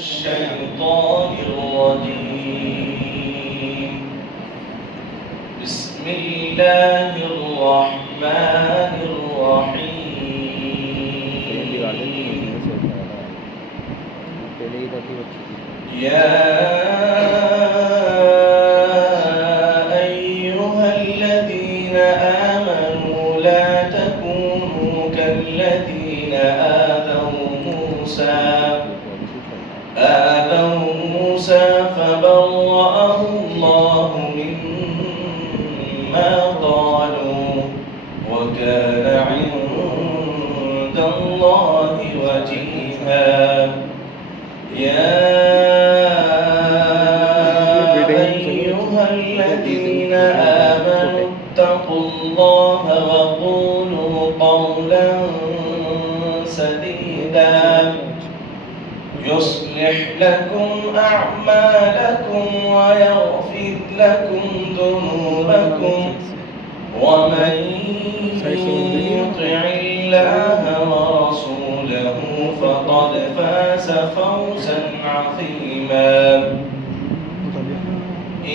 الشيطان الرجيم. بسم الله الرحمن الرحيم. يا أيها الذين آمنوا لا تكونوا كالذين آذوا موسى فبرأه الله مما قالوا وكان عند الله وجيها. يا أيها الذين آمنوا اتقوا الله وقولوا قولا سديدا يصلح لكم أعمالكم ويغفر لكم ذنوبكم ومن يطع الله ورسوله فقد فاز فوزا عظيما.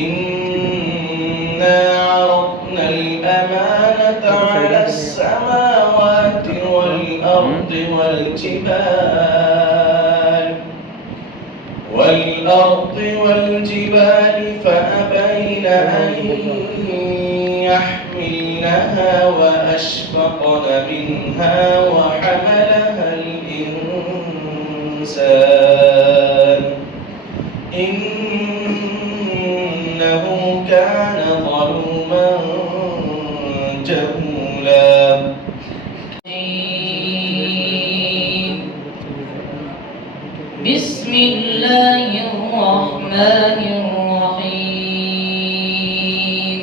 إنا عرضنا الأمانة على السماوات والأرض والجبال فأبين أن يحملنها وأشفقن منها وحملها الإنسان إنه كان ظلوما جهولا. بسم الله الرحمن الرحيم.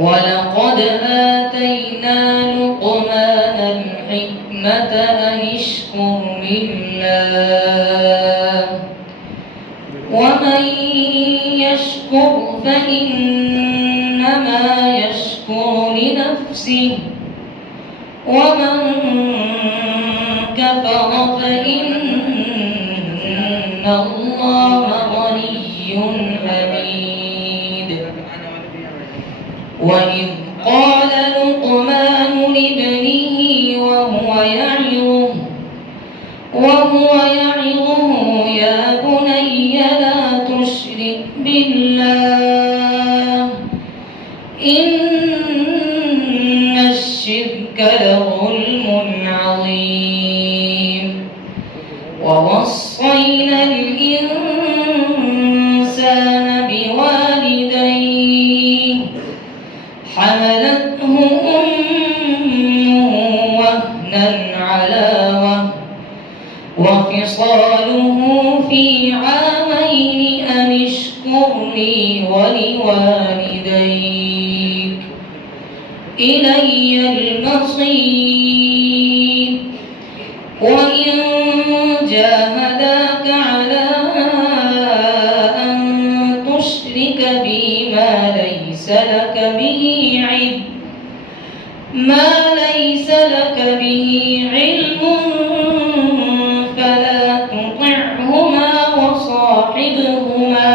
ولقد آتينا لقمان الحكمة أن اشكر لله ومن يشكر فإنما يشكر لنفسه ومن كفر فإن الله غني حميد. وإذ قال لقمان لابنه وهو يعظه يا بني لا تشرك بالله إن الشرك لظلم عظيم. ووصينا الإنسان بوالديه حملته أمه وهنا على وهن وفصاله في عامين أن اشكر لي ولوالديك إلي المصير. وإن جاهداك على أن تشرك بي ما ليس لك به علم فلا تطعهما وصاحبهما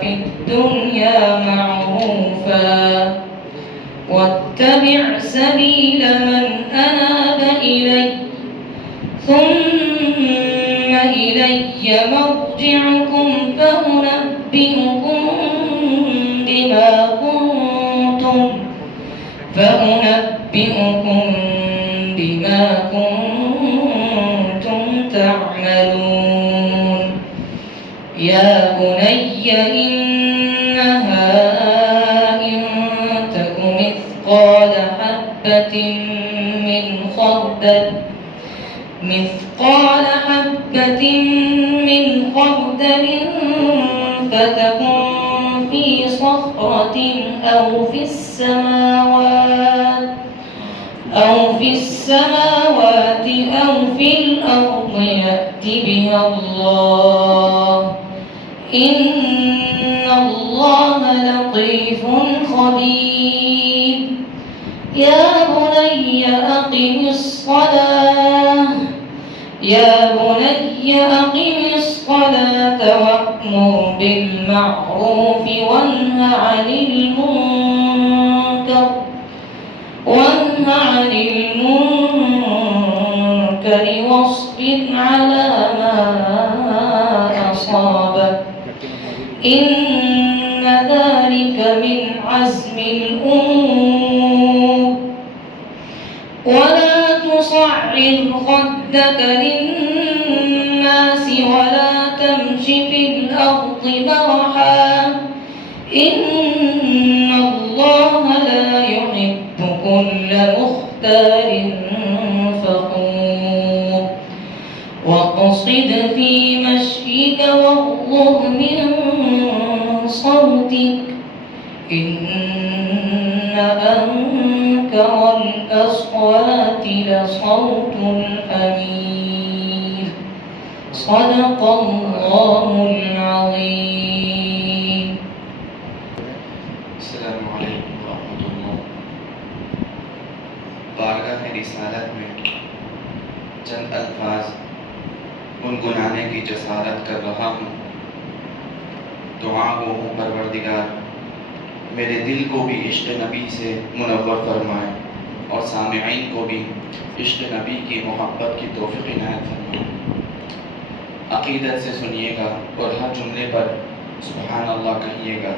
في الدنيا معروفا واتبع سبيل من أناب إلي ثم إلي مرجعكم فأنبئكم بما كنتم تعملون. يا بني إنها إن تك مثقال حبة من خردل فتكن في صخرة أو في السماوات أو في الأرض يأت بها الله إن الله لطيف خبير. يا بني أقم الصلاة وأمر بالمعروف وانه عن المنكر واصبر على ما أصابك إن ذلك من عزم الأمور ولا تصعر خدك للناس ولا تمش في الأرض مرحا إن الله لا يحب كل مختال فخور واقصد في مشيك واغضض من صوتك إن أنكر الأصوات لصوت الحمير صدق الله العظيم. السلام علیکم ورحمۃ اللہ. بارگاہ رسالت میں چند الفاظ گنگنانے کی جسارت کر رہا ہوں. دعا گو ہوں پروردگار میرے دل کو بھی عشق نبی سے منور فرمائے اور سامعین کو بھی عشق نبی کی محبت کی توفیق عنایت فرمائے. عقیدت سے سنیے گا اور ہر جملے پر سبحان اللہ کہیے گا.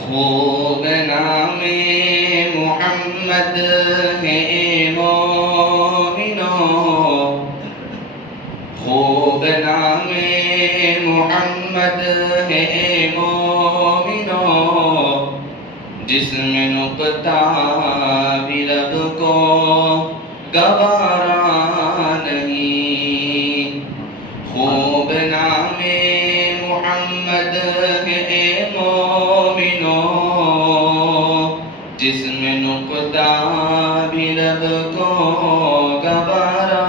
خوب نام محمد ہے مومنوں، خوب نام محمد ہے مومنوں، جس میں نقطہ بھی رب کو گوارا نہیں. خوب نام محمد ہے مومنوں، جس میں نقطہ بھی رب کو گوارا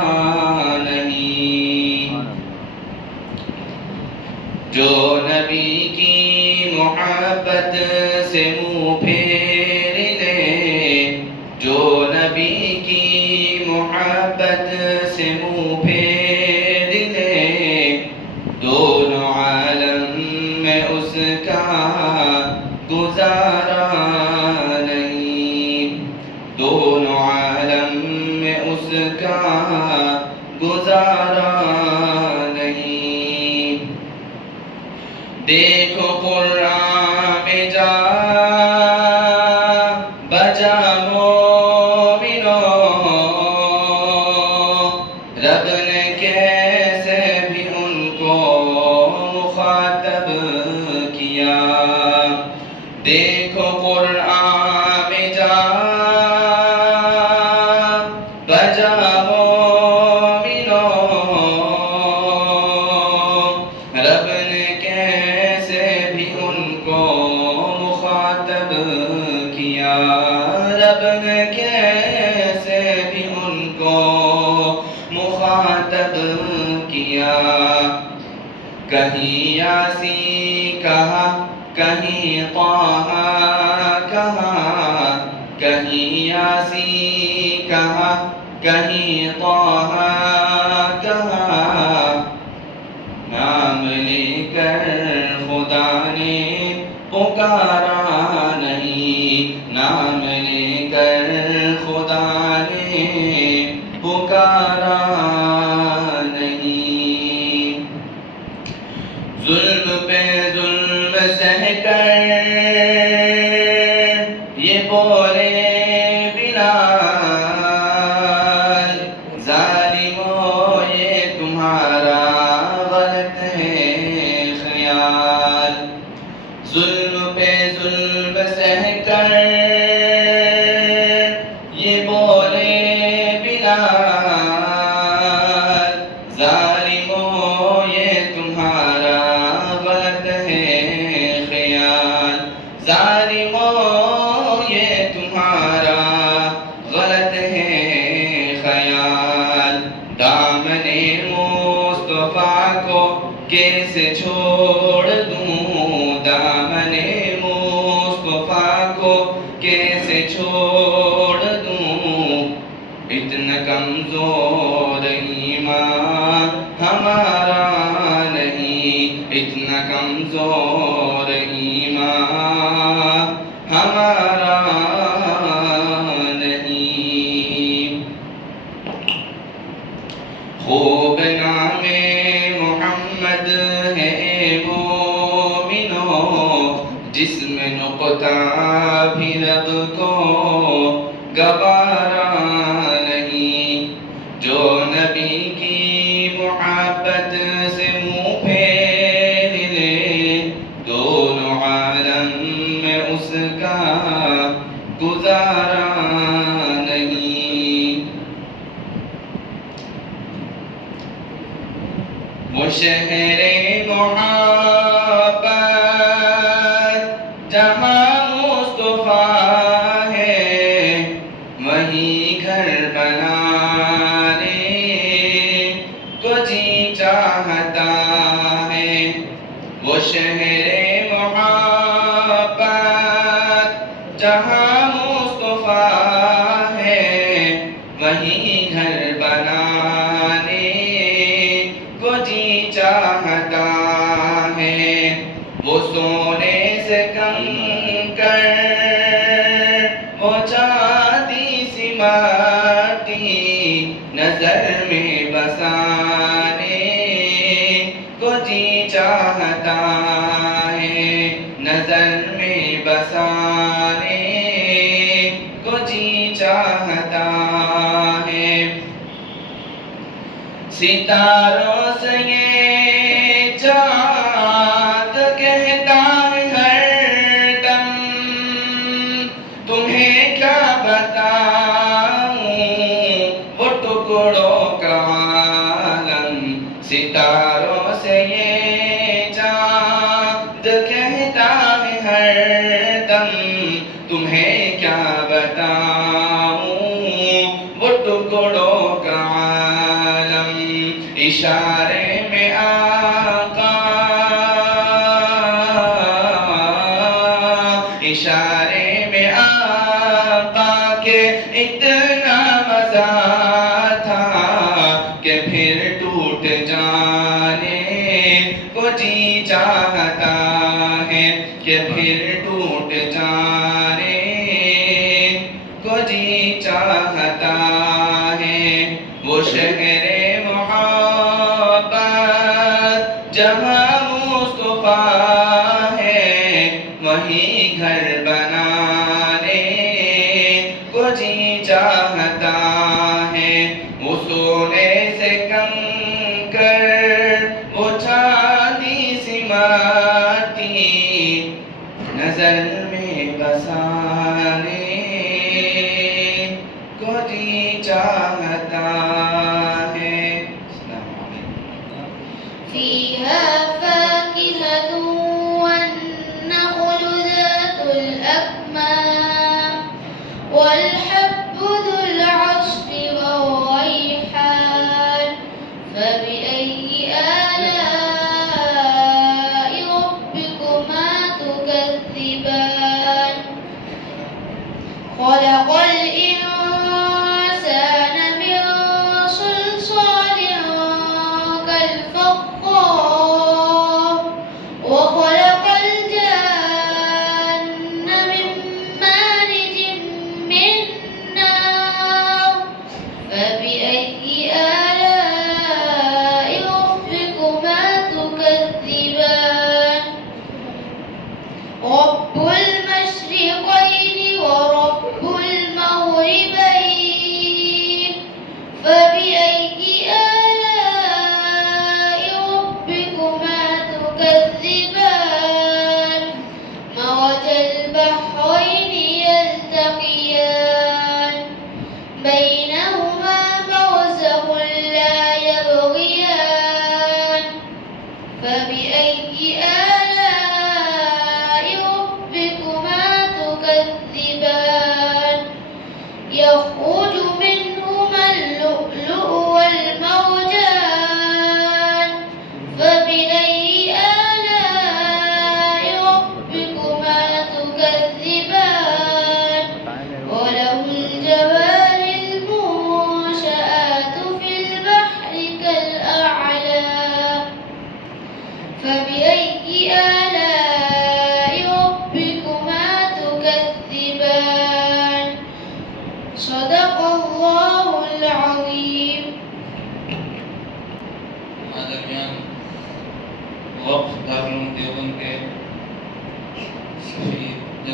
نہیں. جو نبی کی محبت سے منہ پھیر لے، جو نبی کی محبت سے منہ پھیر لے، دونوں عالم میں اس کا گزارا نہیں. دونوں عالم میں اس کا گزارا نہیں. دیکھو قرآن میں جا بجا مومنوں، رب نے کیسے بھی ان کو مخاطب کیا. دیکھو قرآن میں جا بجا مومنوں، رب نے کیسے بھی ان کو مخاطب کیا. رب نے کیسے بھی ان کو مخاطب کیا. کہیں یاسین کہا، کہیں طٰہٰ کہا، کہیں یاسین کہا، کہیں طٰہٰ کہا. نام لے کر خدا نے پکارا نہیں، نام لے کر خدا نے پکارا نہیں. ظلم پہ ظلم سہ کر یہ بولے بلال، ظالموں یہ تمہارا غلط ہے خیال. ظلم پہ ظلم سہ کر یہ بولے بلال، ظالموں یہ تمہارا غلط ہے خیال. ظالموں یہ تمہارا غلط ہے خیال. دامن مصطفیٰ کو کیسے چھوڑ دوں، دامن کو کیسے چھوڑ دوں، اتنا کمزور ایمان ہمارا نہیں، اتنا کمزور ایمان ہمارا نہیں۔ خوب نام محمد ہے مومنوں، جس میں نقطہ بھی رب کو گوارا نہیں، جو نبی کی محبت سے منہ پھیر لے، دونوں عالم میں اس کا گزارا نہیں۔ وہ شہر محبت جہاں مصطفیٰ ہے، وہیں گھر بنانے کو جی چاہتا ہے۔ وہ شہر محبت جہاں مصطفیٰ ہے، وہیں گھر بنانے کو جی چاہتا ہے۔ وہ سونے سے کنکر، وہ چاندی سی مٹی، نظر میں بسانے کو جی چاہتا ہے، نظر میں بسانے کو جی چاہتا ہے۔ ستاروں سے یہ چاند کہتا ہے ہر دم، تمہیں کیا بتاؤں وہ ٹکڑوں کا عالم۔ ستاروں سے یہ چاند کہتا ہے ہر دم، تمہیں کیا بتاؤں وہ ٹکڑوں کا عالم۔ اشارے میں آقا، اشارے میں آقا کے اتنا مزہ تھا کہ پھر ٹوٹ جانے کو جی چاہتا ہے، کہ پھر ٹوٹ جانے کو جی چاہتا ہے۔ وہ شہر محبت جہاں مصطفیٰ ہے، وہیں گھر بنانے کو جی چاہتا ہے۔ وہ سونے سے کنکر، وہ چاندی سی مٹی، نظر میں بسانے کو جی چاہتا ہے۔ السلام علیکم۔ فيها فاكهة والنخل ذات الأكمام والحب ذو العصف والريحان فبأي آلاء ربكما تكذبان خلق الإنسان من صلصال كالفخار وخلق الجن من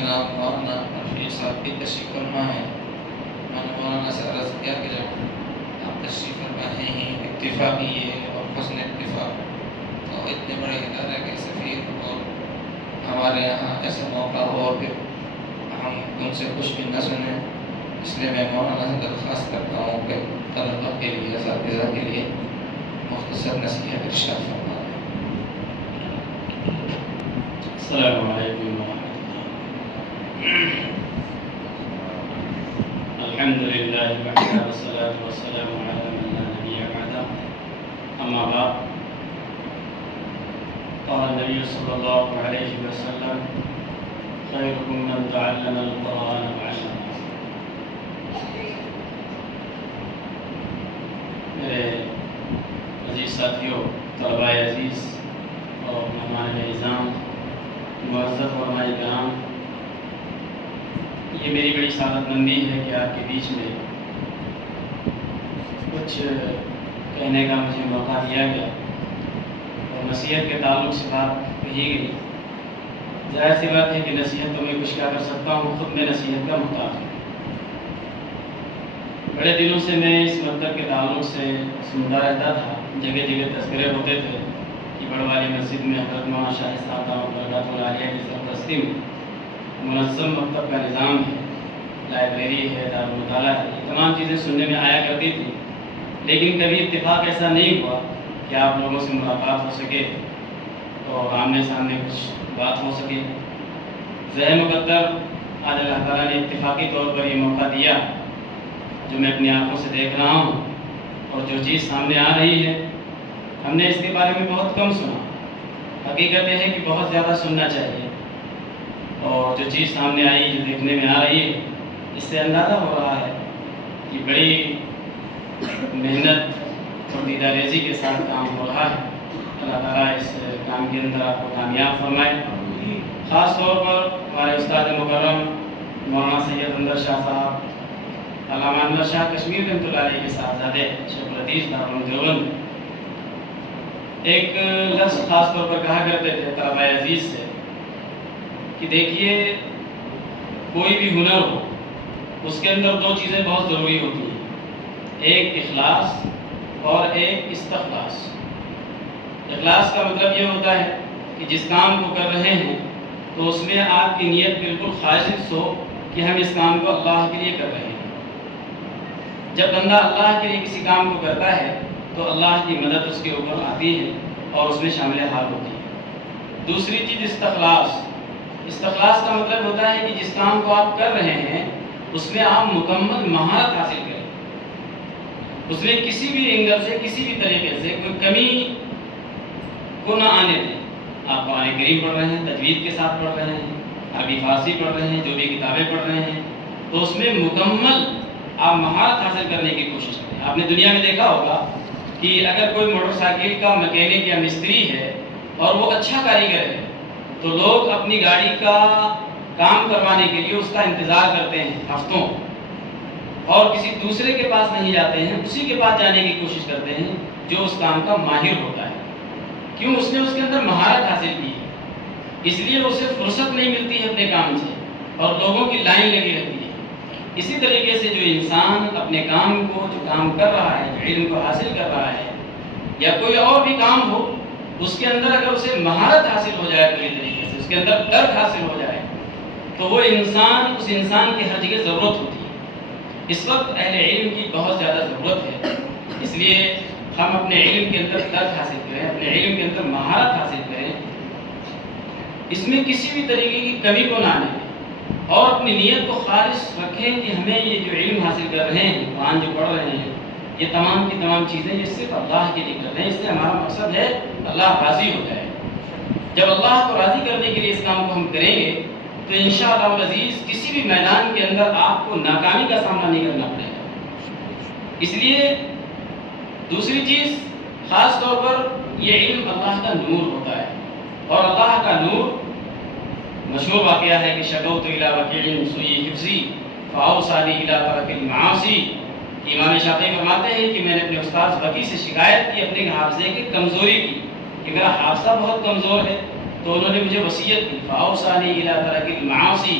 جناب مولانا رفیق صاحب کی تشریف فرما ہے. میں نے مولانا سے عرض کیا کہ جب آپ تشریف فرما ہیں اتفاقی یہ اور حسن اتفاق تو اتنے بڑے ادارے کے سفیر اور ہمارے یہاں ایسا موقع ہو اور پھر ہم ان سے کچھ بھی نہ سنیں، اس لیے میں مولانا سے درخواست کرتا ہوں کہ طلبہ کے لیے اساتذہ کے لیے مختصر نصیحت ارشاد فرما دیں. السلام علیکم ورحمۃ اللہ. الحمد للہ وحدہ والصلاة والسلام علی من لا نبی بعدہ. اما بعد، قال النبی صلی اللہ علیہ وسلم خیرکم من تعلم القرآن وعلمہ. میرے عزیز ساتھیوں، طلباء عزیز اور مہمان اعزام، معزز علماء کرام، یہ میری بڑی سعادت مندی ہے کہ آپ کے بیچ میں کچھ کہنے کا مجھے موقع دیا گیا اور نصیحت کے تعلق سے بات کہی گئی. ظاہر سی بات ہے کہ نصیحت تو میں کچھ کیا کر سکتا ہوں، خود میں نصیحت کا محتاج ہوں. بڑے دنوں سے میں اس مکتب کے تعلق سے سنتا رہتا تھا، جگہ جگہ تذکرے ہوتے تھے کہ بڑ والی مسجد میں حضرت مولانا شاہ صاحب برکاتہ العالیہ کی سرپرستی میں منظم مکتب کا نظام ہے، لائبریری ہے، دارالمطالعہ ہے، یہ تمام چیزیں سننے میں آیا کرتی تھی. لیکن کبھی اتفاق ایسا نہیں ہوا کہ آپ لوگوں سے ملاقات ہو سکے اور آمنے سامنے کچھ بات ہو سکے. ذہن مقدر آج اللہ تعالیٰ نے اتفاقی طور پر یہ موقع دیا جو میں اپنی آنکھوں سے دیکھ رہا ہوں، اور جو چیز سامنے آ رہی ہے ہم نے اس کے بارے میں بہت کم سنا. حقیقت یہ ہے کہ بہت زیادہ سننا چاہیے، اور جو چیز سامنے آئی، جو دیکھنے میں آ رہی ہے، اس سے اندازہ ہو رہا ہے کہ بڑی محنت اور دیدہ ریزی کے ساتھ کام ہو رہا ہے. اللہ تعالیٰ اس کام کے اندر آپ کو کامیاب فرمائے. خاص طور پر ہمارے استاد مکرم مولانا سید اندر شاہ صاحب، علامہ انور شاہ کشمیر رحمۃ اللہ علیہ کے صاحبزادے شیخ الحدیث دارالعلوم دیوبند ایک لفظ خاص طور پر کہا کرتے تھے طلباء عزیز سے کہ دیکھیے، کوئی بھی ہنر ہو اس کے اندر دو چیزیں بہت ضروری ہوتی ہیں، ایک اخلاص اور ایک استخلاص. اخلاص کا مطلب یہ ہوتا ہے کہ جس کام کو کر رہے ہیں تو اس میں آپ کی نیت بالکل خالص ہو کہ ہم اس کام کو اللہ کے لیے کر رہے ہیں. جب بندہ اللہ کے لیے کسی کام کو کرتا ہے تو اللہ کی مدد اس کے اوپر آتی ہے اور اس میں شامل حال ہوتی ہے. دوسری چیز استخلاص. استخلاص کا مطلب ہوتا ہے کہ جس کام کو آپ کر رہے ہیں اس میں آپ مکمل مہارت حاصل کریں، اس میں کسی بھی اینگل سے، کسی بھی طریقے سے کوئی کمی کو نہ آنے دیں. آپ قرآن کریم پڑھ رہے ہیں، تجوید کے ساتھ پڑھ رہے ہیں، عربی فارسی پڑھ رہے ہیں، جو بھی کتابیں پڑھ رہے ہیں، تو اس میں مکمل آپ مہارت حاصل کرنے کی کوشش کریں. آپ نے دنیا میں دیکھا ہوگا کہ اگر کوئی موٹر سائیکل کا مکینک یا مستری ہے اور وہ اچھا کاریگر ہے تو لوگ اپنی گاڑی کا کام کروانے کے لیے اس کا انتظار کرتے ہیں ہفتوں، اور کسی دوسرے کے پاس نہیں جاتے ہیں، اسی کے پاس جانے کی کوشش کرتے ہیں جو اس کام کا ماہر ہوتا ہے. کیوں؟ اس نے اس کے اندر مہارت حاصل کی ہے، اس لیے اسے فرصت نہیں ملتی ہے اپنے کام سے اور لوگوں کی لائن لگی رہتی ہے. اسی طریقے سے جو انسان اپنے کام کو، جو کام کر رہا ہے، جو علم کو حاصل کر رہا ہے یا کوئی اور بھی کام ہو، اس کے اندر اگر اسے مہارت حاصل ہو جائے، پوری طریقے سے اس کے اندر درک حاصل ہو جائے، تو وہ انسان، اس انسان کی ہر جگہ ضرورت ہوتی ہے. اس وقت اہل علم کی بہت زیادہ ضرورت ہے، اس لیے ہم اپنے علم کے اندر درک حاصل کریں، اپنے علم کے اندر مہارت حاصل کریں، اس میں کسی بھی طریقے کی کمی کو نہ آنے دیں، اور اپنی نیت کو خالص رکھیں کہ ہمیں یہ جو علم حاصل کر رہے ہیں، قرآن جو پڑھ رہے ہیں، یہ تمام کی تمام چیزیں یہ صرف اللہ کے لیے کر رہے ہیں. اس سے ہمارا مقصد ہے اللہ راضی ہو جائے. جب اللہ کو راضی کرنے کے لیے اس کام کو ہم کریں گے تو انشاءاللہ العزیز کسی بھی میدان کے اندر آپ کو ناکامی کا سامنا نہیں کرنا پڑے گا. اس لیے دوسری چیز، خاص طور پر یہ علم اللہ کا نور ہوتا ہے، اور اللہ کا نور مشہور واقعہ ہے کہ شکوت الی وکیع سوء حفظی فاوصانی الی ترک المعاصی. امام شافعی فرماتے ہیں کہ میں نے اپنے استاد وکیع سے شکایت کی اپنے حافظے کی کمزوری کی کہ میرا حافظہ بہت کمزور ہے، تو انہوں نے مجھے وصیت کی فاوصانی الی ترک المعاصی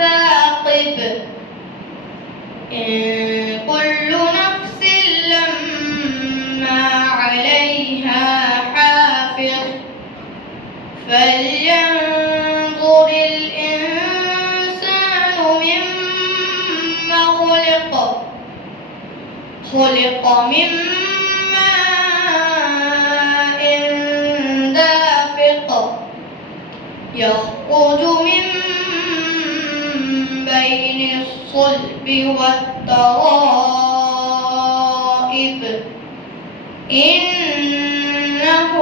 الثاقب إن كل نفس لما عليها حافظ فلينظر الإنسان مما خلق من ماء دافق يخرج من بين الصلب والترائب إنه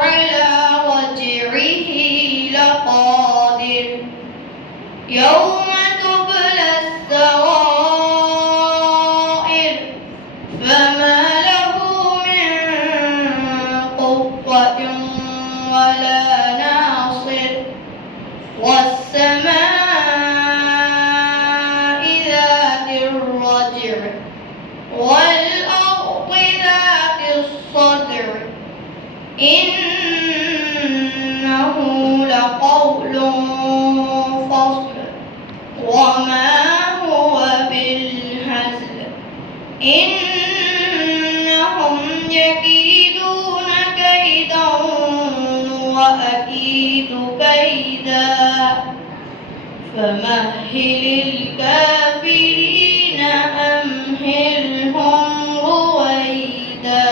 على رجعه لقادر يوم تبلى السرائر فما له من قوة ولا ناصر والسماء ذات الرجع والأرض ذات الصدع إنه لقول فصل وما هو بالهزل إنهم يكيدون كيدا وأكيد كيدا فمهل الكافرين أمهلهم رويدا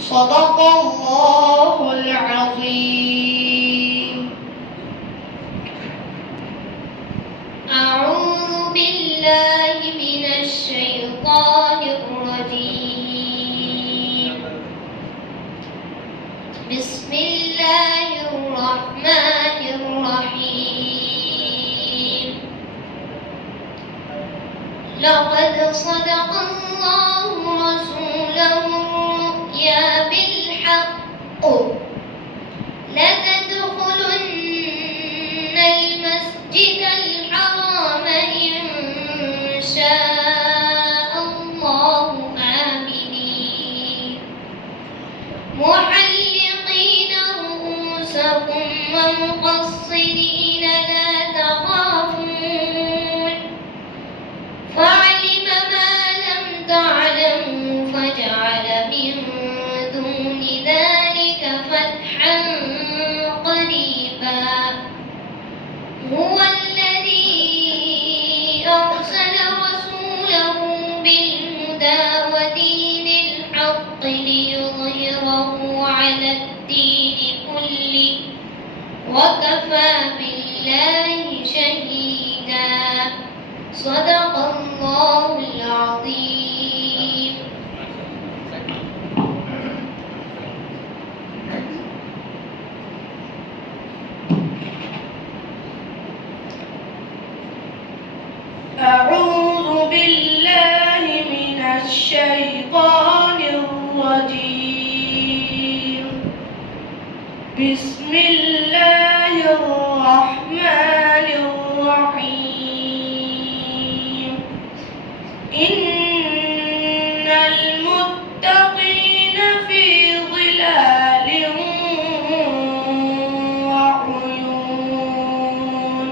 صدق الله العظيم. أعوذ بالله من الشيطان الرجيم. بسم الله الرحمن الرحيم. لقد صدق الله رسوله الرؤيا بالحق لتدخلن المسجد الحرام إن شاء الله آمنين محلقين رؤوسكم ومقصرين لا تخافون فعلم ما لم تعلموا فجعل من دون ذلك فتحا قريبا هو الذي أرسل رسوله بالهدى ودين الحق ليظهره على الدين كله وكفى بالله شهيدا صدق الله العظيم. أعوذ بالله من الشيطان الرجيم بسم الله الرحمن الرحيم إن المتقين في ظلال وعيون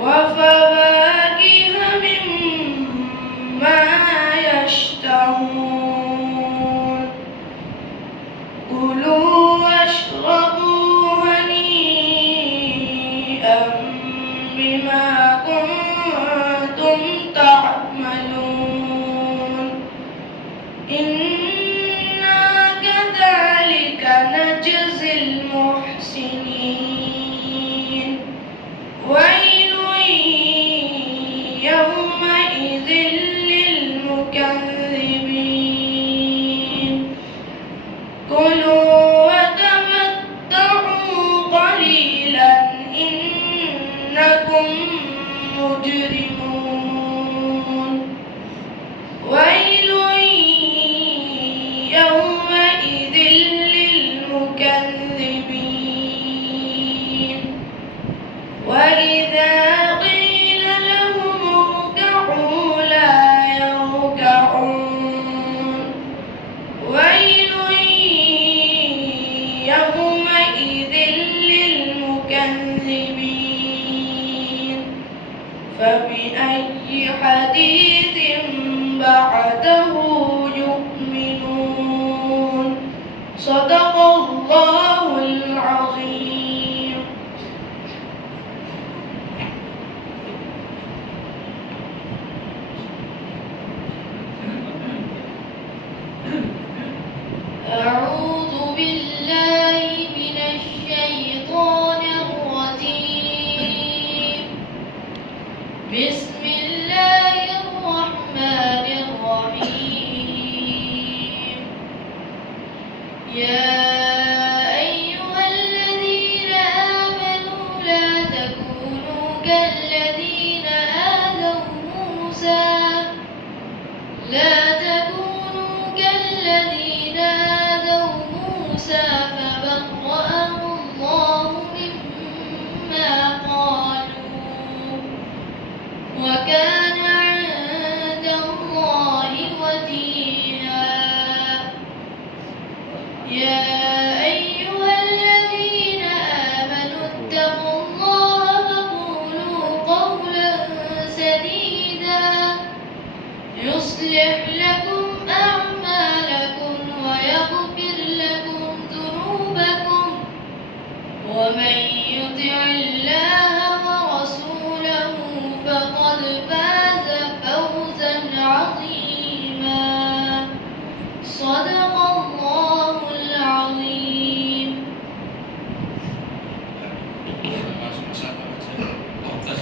وفواكه مما يشتهون كلوا واشربوا هنيئا بما كنتم تعملون إنا كذلك نجزي المحسنين ويل يومئذ للمكذبين كلوا وتمتعوا قليلا إنكم مجرمون ويل يومئذ للمكذبين وإذا قيل لهم اركعوا لا يركعون ويل يومئذ للمكذبين فبأي حديث بعده يؤمنون صدق الله العظيم. أعوذ بالله من الشيطان الرجيم بسم الله الرحمن الرحيم يا أيها الذين آمنوا لا تكونوا كالذين آذوا موسى فبرأه الله مما قالوا وكان عند الله وجيها يا أيها الذين آمنوا اتقوا الله وقولوا قولا سديدا يصلح لكم أعمالكم ويغفر لكم ذنوبكم ومن يطع الله ورسوله فقد فاز فوزا عظيما صدق الله العظيم.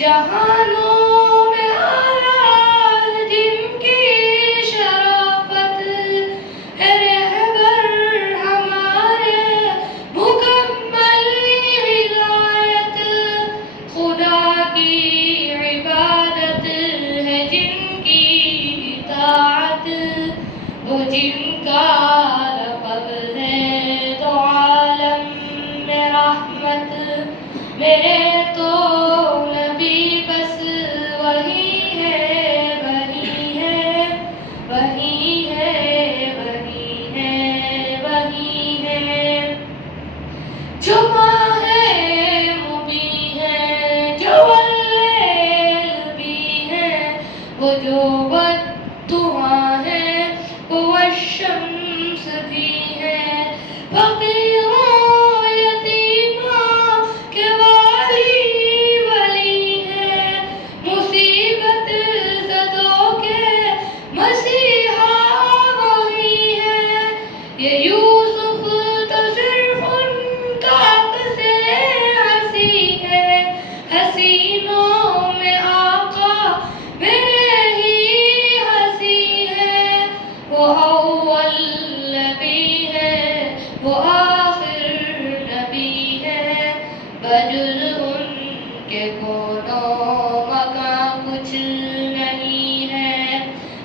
جہانوں میں اعلیٰ جن کی شرافت ہے، رہبر ہمارے مکمل ہدایت، خدا کی عبادت ہے جن کی اطاعت، وہ جن کا لقب ہے دو عالم میں رحمت، میرے تو نبی بس وہی ہے، وہی ہے، وہی ہے، وہی ہے، وہی ہے، جو ماہ مبیں ہے، جو اللیل بھی ہے، وہ جو بددعا ہے، وہ الشمس بھی ہے، فقیروں یتیموں کے والی ولی ہے، مصیبت زدوں کے مسیحا وہی ہے، یہ یوسف تو صرف ان کا عکس ہنسی ہے، حسینوں میں آقا میرے ہی ہنسی ہے، وہ اول نبی ہے، وہ آخر نبی ہے، بجز ان کے کونوں مکان کچھ نہیں ہے،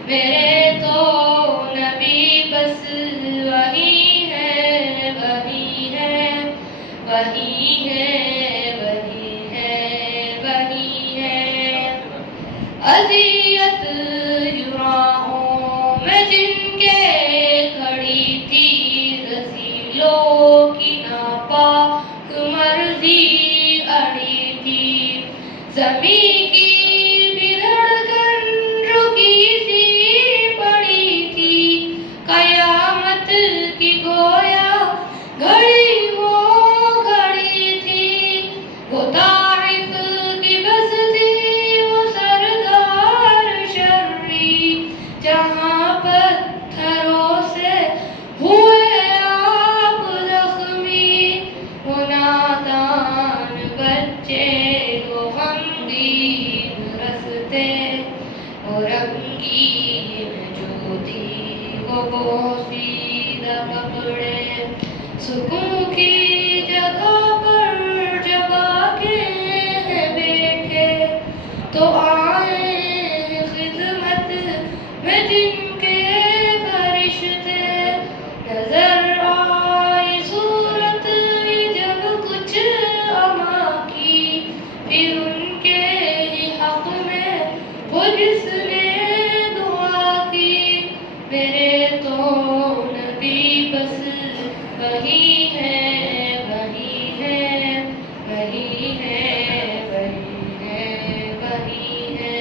میرے تو نبی بس وہی ہے، وہی ہے، وہی ہے، وہی ہے، وہی ہے، اذیت یراہوں میں جن کے کھڑی تھی، رذیلوں کی ناپاک مرضی اڑی تھی، زمین کی بھی دھڑکن رکی سی پڑی تھی، قیامت کی گویا گھڑی وہ گھڑی تھی، وہ طائف کی بستی وہ سردار شرری، جہاں پتھروں سے ہوئے آپ زخمی، وہ نادان بچے وہ غمگین رستے، وہ رنگین جو تھی وہ بوسیدہ کپڑے، سکون کی جگہ پر جب آکے ہیں بیٹھے، تو آئیں خدمت میں جن کے فرشتے، نظر آئی صورت جب کچھ اما کی، پھر ان کے ہی حق میں وہ جس نے دعا کی، میرے تو نبی بس وہی ہے، وہی ہے، وہی ہے، وہی ہے، وہی ہے۔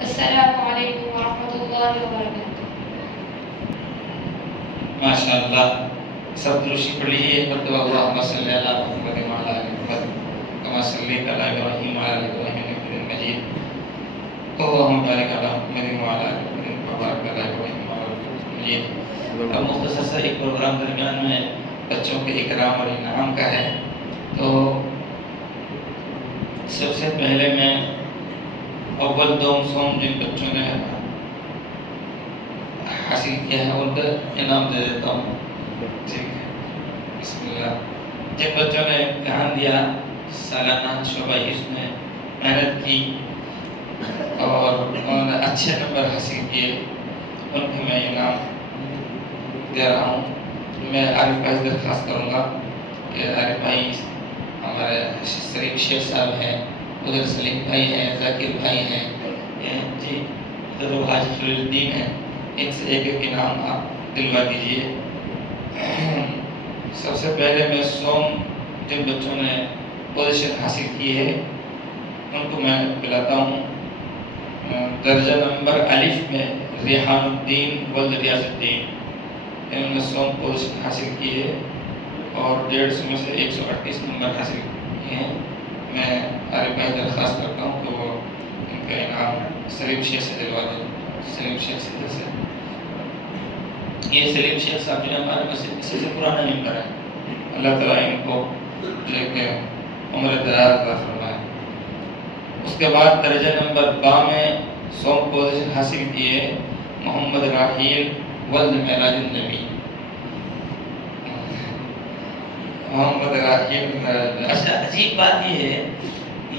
السلام علیکم ورحمۃ اللہ وبرکاتہ۔ ماشاء اللہ، سب دروشی پڑھ لیجیے، اللہم صلی علی محمد وعلی آل محمد کما صلیت علی ابراہیم وعلی آل ابراہیم انک حمید مجید، اللہم بارک علی محمد وعلی آل محمد وبارک علی ابراہیم وعلی آل ابراہیم مجید۔ اب مختصر سا ایک پروگرام درمیان میں بچوں کے اکرام اور انعام کا ہے، تو سب سے پہلے میں اول دوم سوم جن بچوں نے حاصل کیا ہے ان کا انعام دے دیتا ہوں، ٹھیک ہے؟ بسم اللہ۔ جن بچوں نے امتحان دیا، سالانہ شعبہ حفظ میں محنت کی اور انہوں نے اچھے نمبر حاصل کیے، ان کو میں انعام دے رہا ہوں۔ میں عارف بھائی سے درخواست کروں گا کہ عارف بھائی ہمارے سلیم شیخ صاحب ہیں، ادھر سلیم بھائی ہیں، ذاکر بھائی ہیں، جی ادھر وہ حاجی خلیل الدین ہیں، ان سے ایک ایک انعام آپ دلوا دیجیے۔ سب سے پہلے میں سوم جن بچوں نے پوزیشن حاصل کی ہے ان کو میں بلاتا ہوں۔ درجہ نمبر الف میں ریحان الدین ولد ریاض الدین، انہوں نے سوم پوزیشن حاصل کی ہے اور 150 میں سے 138 نمبر حاصل کیے ہیں۔ میں عارف بھائی درخواست کرتا ہوں کہ وہ ان کا انعام سلیم شیخ سے دلوا دیں۔ سلیم شیخ سے یہ سلیم شیخ صاحب جو ہمارے مسجد سے پرانا ممبر ہے، اللہ تعالیٰ ان کو جو کہ عمر دراز عطا فرمائے۔ اس کے بعد درجہ نمبر 2 میں 100 پوزیشن حاصل کیے محمد راحیل ولد معراج النبی. محمد راحیل. اچھا عجیب بات یہ ہے،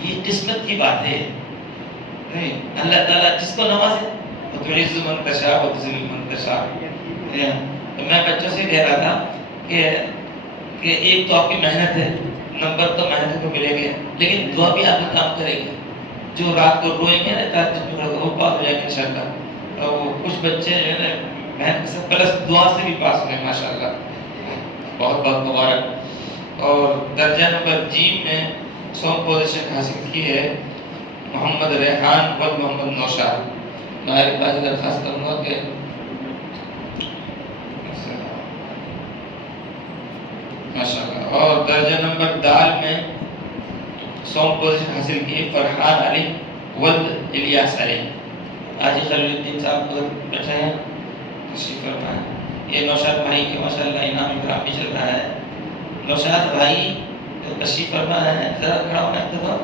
یہ قسمت کی بات ہے. اللہ تعالیٰ جس کو نوازے وہ تو عز من تشاء و تذل من تشاء. تو میں بچوں سے کہہ رہا تھا کہ ایک تو آپ کی محنت ہے، نمبر تو محنت کو ملے گے، لیکن دعا بھی آپ کا کام کرے گی. جو رات کو روئیں گے نا وہ پاس ہو جائیں گے انشاءاللہ. اور وہ کچھ بچے جو ہے نا محنت سے پلس دعا سے بھی پاس ہوئے ماشاءاللہ، بہت بہت مبارک. اور درجہ نمبر جیم میں 100 پوزیشن حاصل کی ہے محمد ریحان و محمد نوشاد. میں ایک بات درخواست کروں گا کہ ماشاءاللہ. اور درجہ نمبر دال میں 100 پوزیشن حاصل کی فرحان علی ولد الیاس علی. حاجی خلیل الدین صاحب کو بیٹھے ہیں، تشریف فرمائیں. یہ نوشاد بھائی کے ماشاءاللہ انعام اکرام بھی چل رہا ہے. نوشاد بھائی تشریف فرما ہے، ذرا کھڑا ہونا ہے.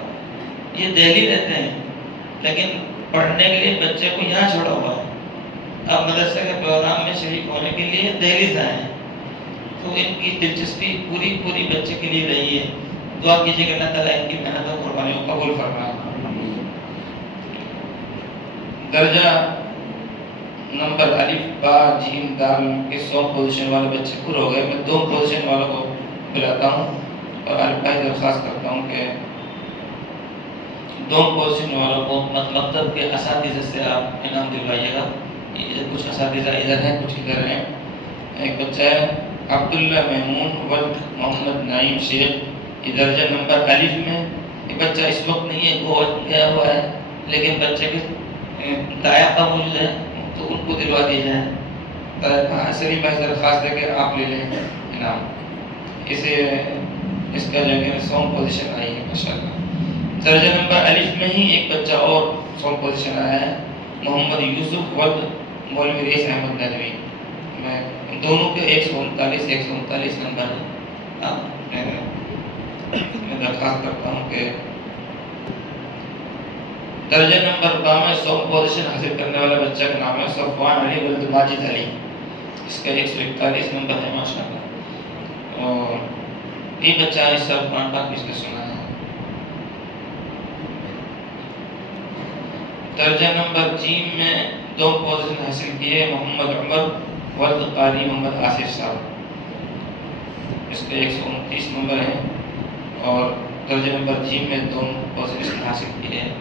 یہ دہلی رہتے ہیں لیکن پڑھنے کے لیے بچے کو یہاں چھوڑا ہوا ہے. اب مدرسے کے پروگرام میں شریک ہونے کے لیے دہلی سے آئے ہیں. تو ان کی دلچسپی پوری بچے کے لیے رہی ہے. دعا کیجیے کہ اللہ تعالیٰ ان کی محنت اور قربانیوں کو قبول فرمائے. درجہ نمبر الف با جیم دال کے 100 پوزیشن والے بچے پورے ہو گئے. میں 2 پوزیشن والوں کو بلاتا ہوں اور الف بھائی درخواست کرتا ہوں کہ 2 پوزیشن والوں کو مکتب کے اساتذہ سے آپ انعام دلوائیے گا. کچھ اساتذہ ادھر ہیں، کچھ ادھر ہیں. ایک بچہ ہے عبداللہ محمود ولد محمد نعیم شیخ، یہ درجہ نمبر الف میں. یہ بچہ اس وقت نہیں ہے، وہ گیا ہوا ہے، لیکن بچے کے دائقہ موجود ہے تو ان کو دلوا دی جائے. سلیم بھائی درخواست ہے کہ آپ لے لیں انعام. اس کا جو ہے 100 پوزیشن آئی ہے ماشاءاللہ. درجہ نمبر الف میں ہی ایک بچہ اور 100 پوزیشن آیا ہے محمد یوسف ولد مولوی ریس احمد ندوی. میں دونوں کے 139 نمبر ہے. میں درخواست کرتا ہوں کہ درجہ نمبر 2 میں 100 پوزیشن حاصل کرنے والا بچہ کا نام ہے صفوان علی ولد ماجد علی. اس کا 141 نمبر ہے ماشاءاللہ. اور یہ بچہ اس سال قرآن پاک اس نے سنا ہے. درجہ نمبر جیم میں 2 پوزیشن حاصل کیے محمد عمر ولد قاری محمد آصف صاحب. اس کے 129 نمبر ہیں. اور درجہ نمبر جیم میں 2 پوزیشن حاصل کیے ہیں.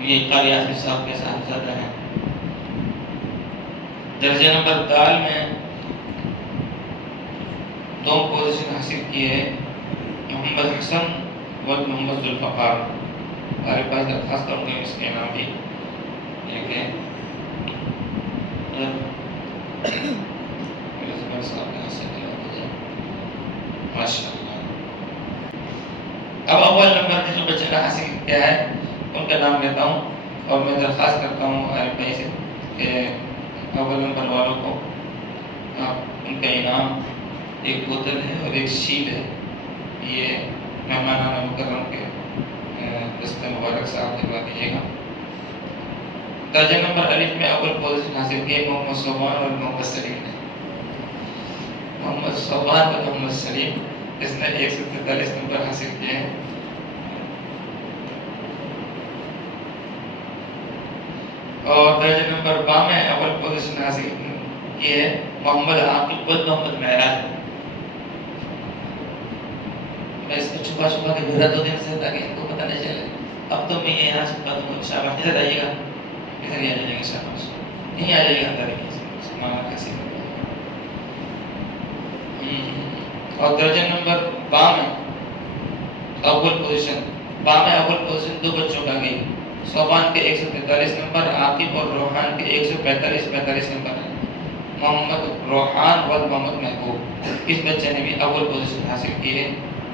یہ قاری آصف صاحب کے ساتھ زیادہ ہیں. درجہ نمبر دال میں 2 پوزیشن حاصل کیے محمد حسن ولد محمد ذوالفقار. ہمارے پاس درخواست کروں گے اس کے نام بھی اب اول نمبر کے جو بچے نے حاصل کیا ہے ان کا نام لیتا ہوں اور میں درخواست کرتا ہوں عارف بھائی سے کہ اول نمبر والوں کو آپ ان کا انعام ایک بوتل ہے اور ایک شیل ہے. یہ مہمانان مکرم کے دست مبارک سے آپ دلوا دیجیے گا. درجہ نمبر الف میں اول پوزیشن حاصل کیے محمد صوبان اور محمد سلیم نے. محمد صوبان اور محمد سلیم اس نے 143 نمبر حاصل کیے ہیں. اور درجہ نمبر 2 میں اول پوزیشن حاصل کی ہے محمد عاقب ولد محمد معراج. میں اس کو چھپا کے بھیرا 2 دن سے تاکہ ان کو پتہ نہیں چلے. اب تو میں یہاں سے بتا دوں. شاباش ادھر آئیے گا، ادھر ہی آ جائیے گا. شاباش یہیں آ جائیے گا اندر کیسے. اور درجہ نمبر 2 میں اول پوزیشن 2 بچوں کا گئی. صوبان کے 143 نمبر، عاقب اور روحان کے 145 نمبر ہیں. محمد روحان ولد محمد محبوب، اس بچے نے بھی اول پوزیشن حاصل کی ہے.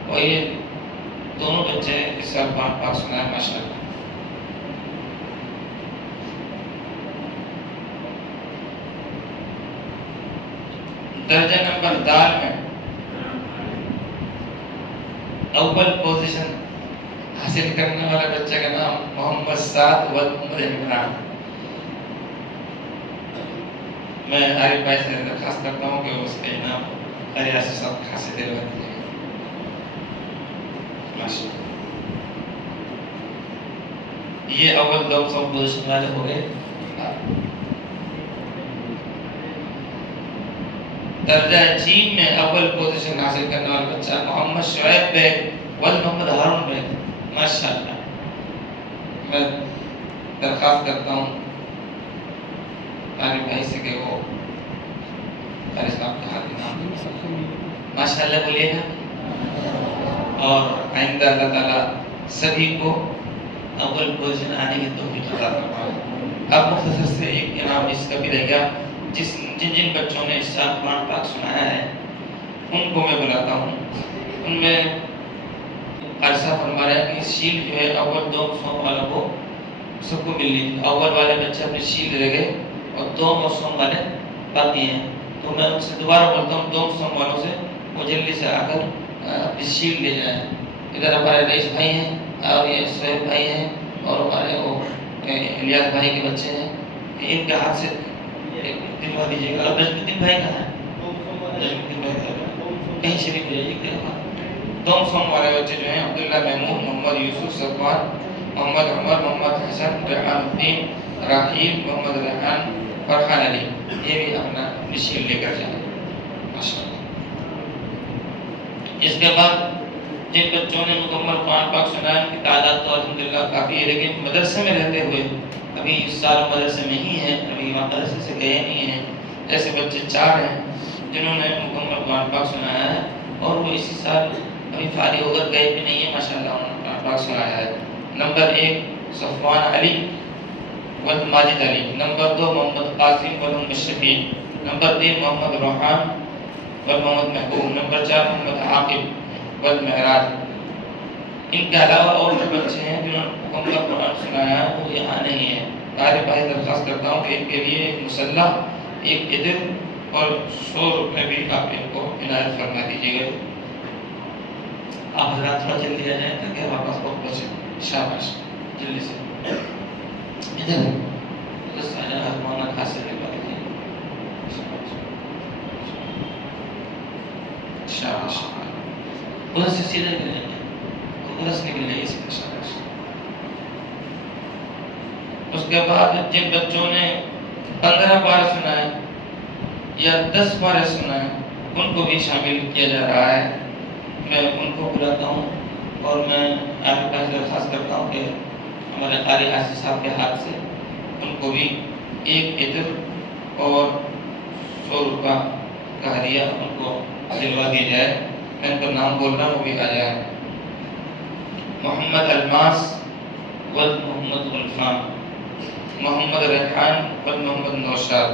اور یہ دونوں بچے اس سال قرآن پاک سنا ہے ماشاءاللہ. درجہ نمبر دال میں اول پوزیشن حاصل کرنے والا بچہ کا نام محمد سعد ولد محمد عمران. میں عارف بھائی سے درخواست کرتا ہوں کہ اس کا انعام قاری آصف صاحب کے ہاتھ سے دلوا دیجیے گا. ماشاءاللہ. یہ اول دو سو پوزیشن والے ہو گئے. درجہ جیم میں اول پوزیشن حاصل کرنے والا بچہ محمد شعیب بیگ ولد محمد ہارون بیگ. ماشاءاللہ. میں درخواست کرتا ہوں عارف بھائی سے کہ وہ قاری صاحب کے ہاتھ انعام ماشاءاللہ بولیے گا. اور آئندہ اللہ تعالیٰ سبھی کو اول پوزیشن آنے کی توفیق عطا فرمائے. اب مختصر سے ایک انعام اس کا بھی رہ گیا. جن بچوں نے اس سال قرآن پاک سنایا ہے ان کو میں بلاتا ہوں. ان میں عرصہ فرما رہا ہے کہ شیل جو ہے اول دو سوم والوں کو سب کو ملنی تھی. اول والے بچے اپنی شیل لے گئے اور دو سوم والے باقی ہیں. تو میں ان سے دوبارہ بولتا ہوں دو سوم والوں سے وہ جلدی سے آ کر اپنی شیل لے جائیں. ادھر ہمارے رئیس بھائی ہیں اور یہ سہیب بھائی ہیں اور ہمارے وہ الیاس بھائی کے بچے ہیں. ان کے ہاتھ سے دلوا دیجیے گا. اور نجم الدین بھائی کہاں ہے؟ نجم الدین بھائی کہیں شریک ہو جائیے. دو سوم والے بچے جو ہیں عبداللہ محمود، محمد یوسف صفوان، محمد عمر، محمد حسن، ریحان الدین، راحیل، محمد ریحان، فرحان علی، یہ بھی اپنا نشین لے کر جائیں. ماشاءاللہ. اس کے بعد جن بچوں نے مکمل قرآن پاک سنا ہے ان کی تعداد تو الحمدللہ کافی ہے، لیکن مدرسے میں رہتے ہوئے ابھی اس سال مدرسے میں ہی ہیں، ابھی مدرسے سے گئے نہیں ہیں. ایسے بچے 4 ہیں جنہوں نے مکمل قرآن پاک سنایا ہے اور وہ اسی سال ابھی فارغ ہو کر گئے بھی نہیں ہیں. ماشاءاللہ انہوں نے قرآن پاک سنایا ہے. نمبر 1 صفوان علی ولد ماجد علی. نمبر 2 محمد قاسم ولد محمد شفیع. نمبر 3 محمد روحان ولد محمد محبوب. نمبر 4 محمد عاقب ولد معراج. ان کے علاوہ اور جو بچے ہیں جنہوں نے مکمل قرآن سنایا ہے وہ یہاں نہیں ہیں. عارف بھائی درخواست کرتا ہوں کہ ان کے لیے ایک مسلح، ایک عدل اور 100 روپے بھی آپ ان کو عنایت فرما دیجیے گا. آپ حضرات تھوڑا جلدی آ جائیں تاکہ واپس وقت بچے. شاباش جلدی سے ادھر بس آ جائیں. مولانا خاص سے دلوا دیجیے. شاباش. ادھر سے سیدھے نکل جائیں، ادھر سے نکل جائیے سیدھے. شاباش. اس کے بعد جن بچوں نے 15 پارے سنائے یا 10 پارے سنائے ان کو بھی شامل کیا جا رہا ہے. میں ان کو بلاتا ہوں اور میں آپ کے پاس درخواست کرتا ہوں کہ ہمارے قاری آصف صاحب کے ہاتھ سے ان کو بھی ایک عطر اور 100 روپیہ کا ہدیہ ان کو دلوا دیا جائے. میں ان کا نام بول رہا ہوں وہ بھی آ جائے. محمد الماس ولد محمد غلفان. محمد ریحان ولد محمد نوشاد.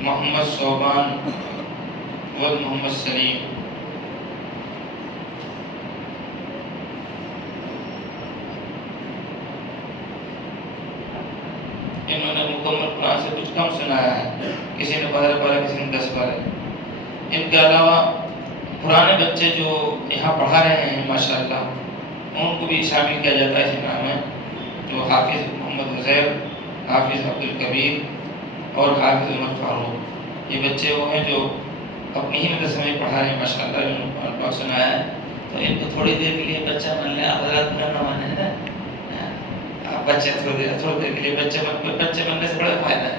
محمد صوبان ولد محمد سلیم. انہوں نے مکمل قرآن سے کچھ کم سنایا ہے. کسی نے 15 پارے، کسی نے 10 پارے. ان کے علاوہ پرانے بچے جو یہاں پڑھا رہے ہیں ماشاءاللہ ان کو بھی شامل کیا جاتا ہے اس انعام میں. جو حافظ محمد عزیر، حافظ عبدالکبیر اور حافظ عمر فاروق، یہ بچے وہ ہیں جو اپنی ہی مدرسے میں پڑھا رہے ہیں ماشاءاللہ. انہوں نے قرآن پاک سنایا ہے تو ان کو تھوڑی دیر کے لیے بچہ مان لیں. آپ حضرات برا نہ مانیں نا، بچے تھوڑی دیر کے لیے بچے بننے سے بڑا فائدہ ہے.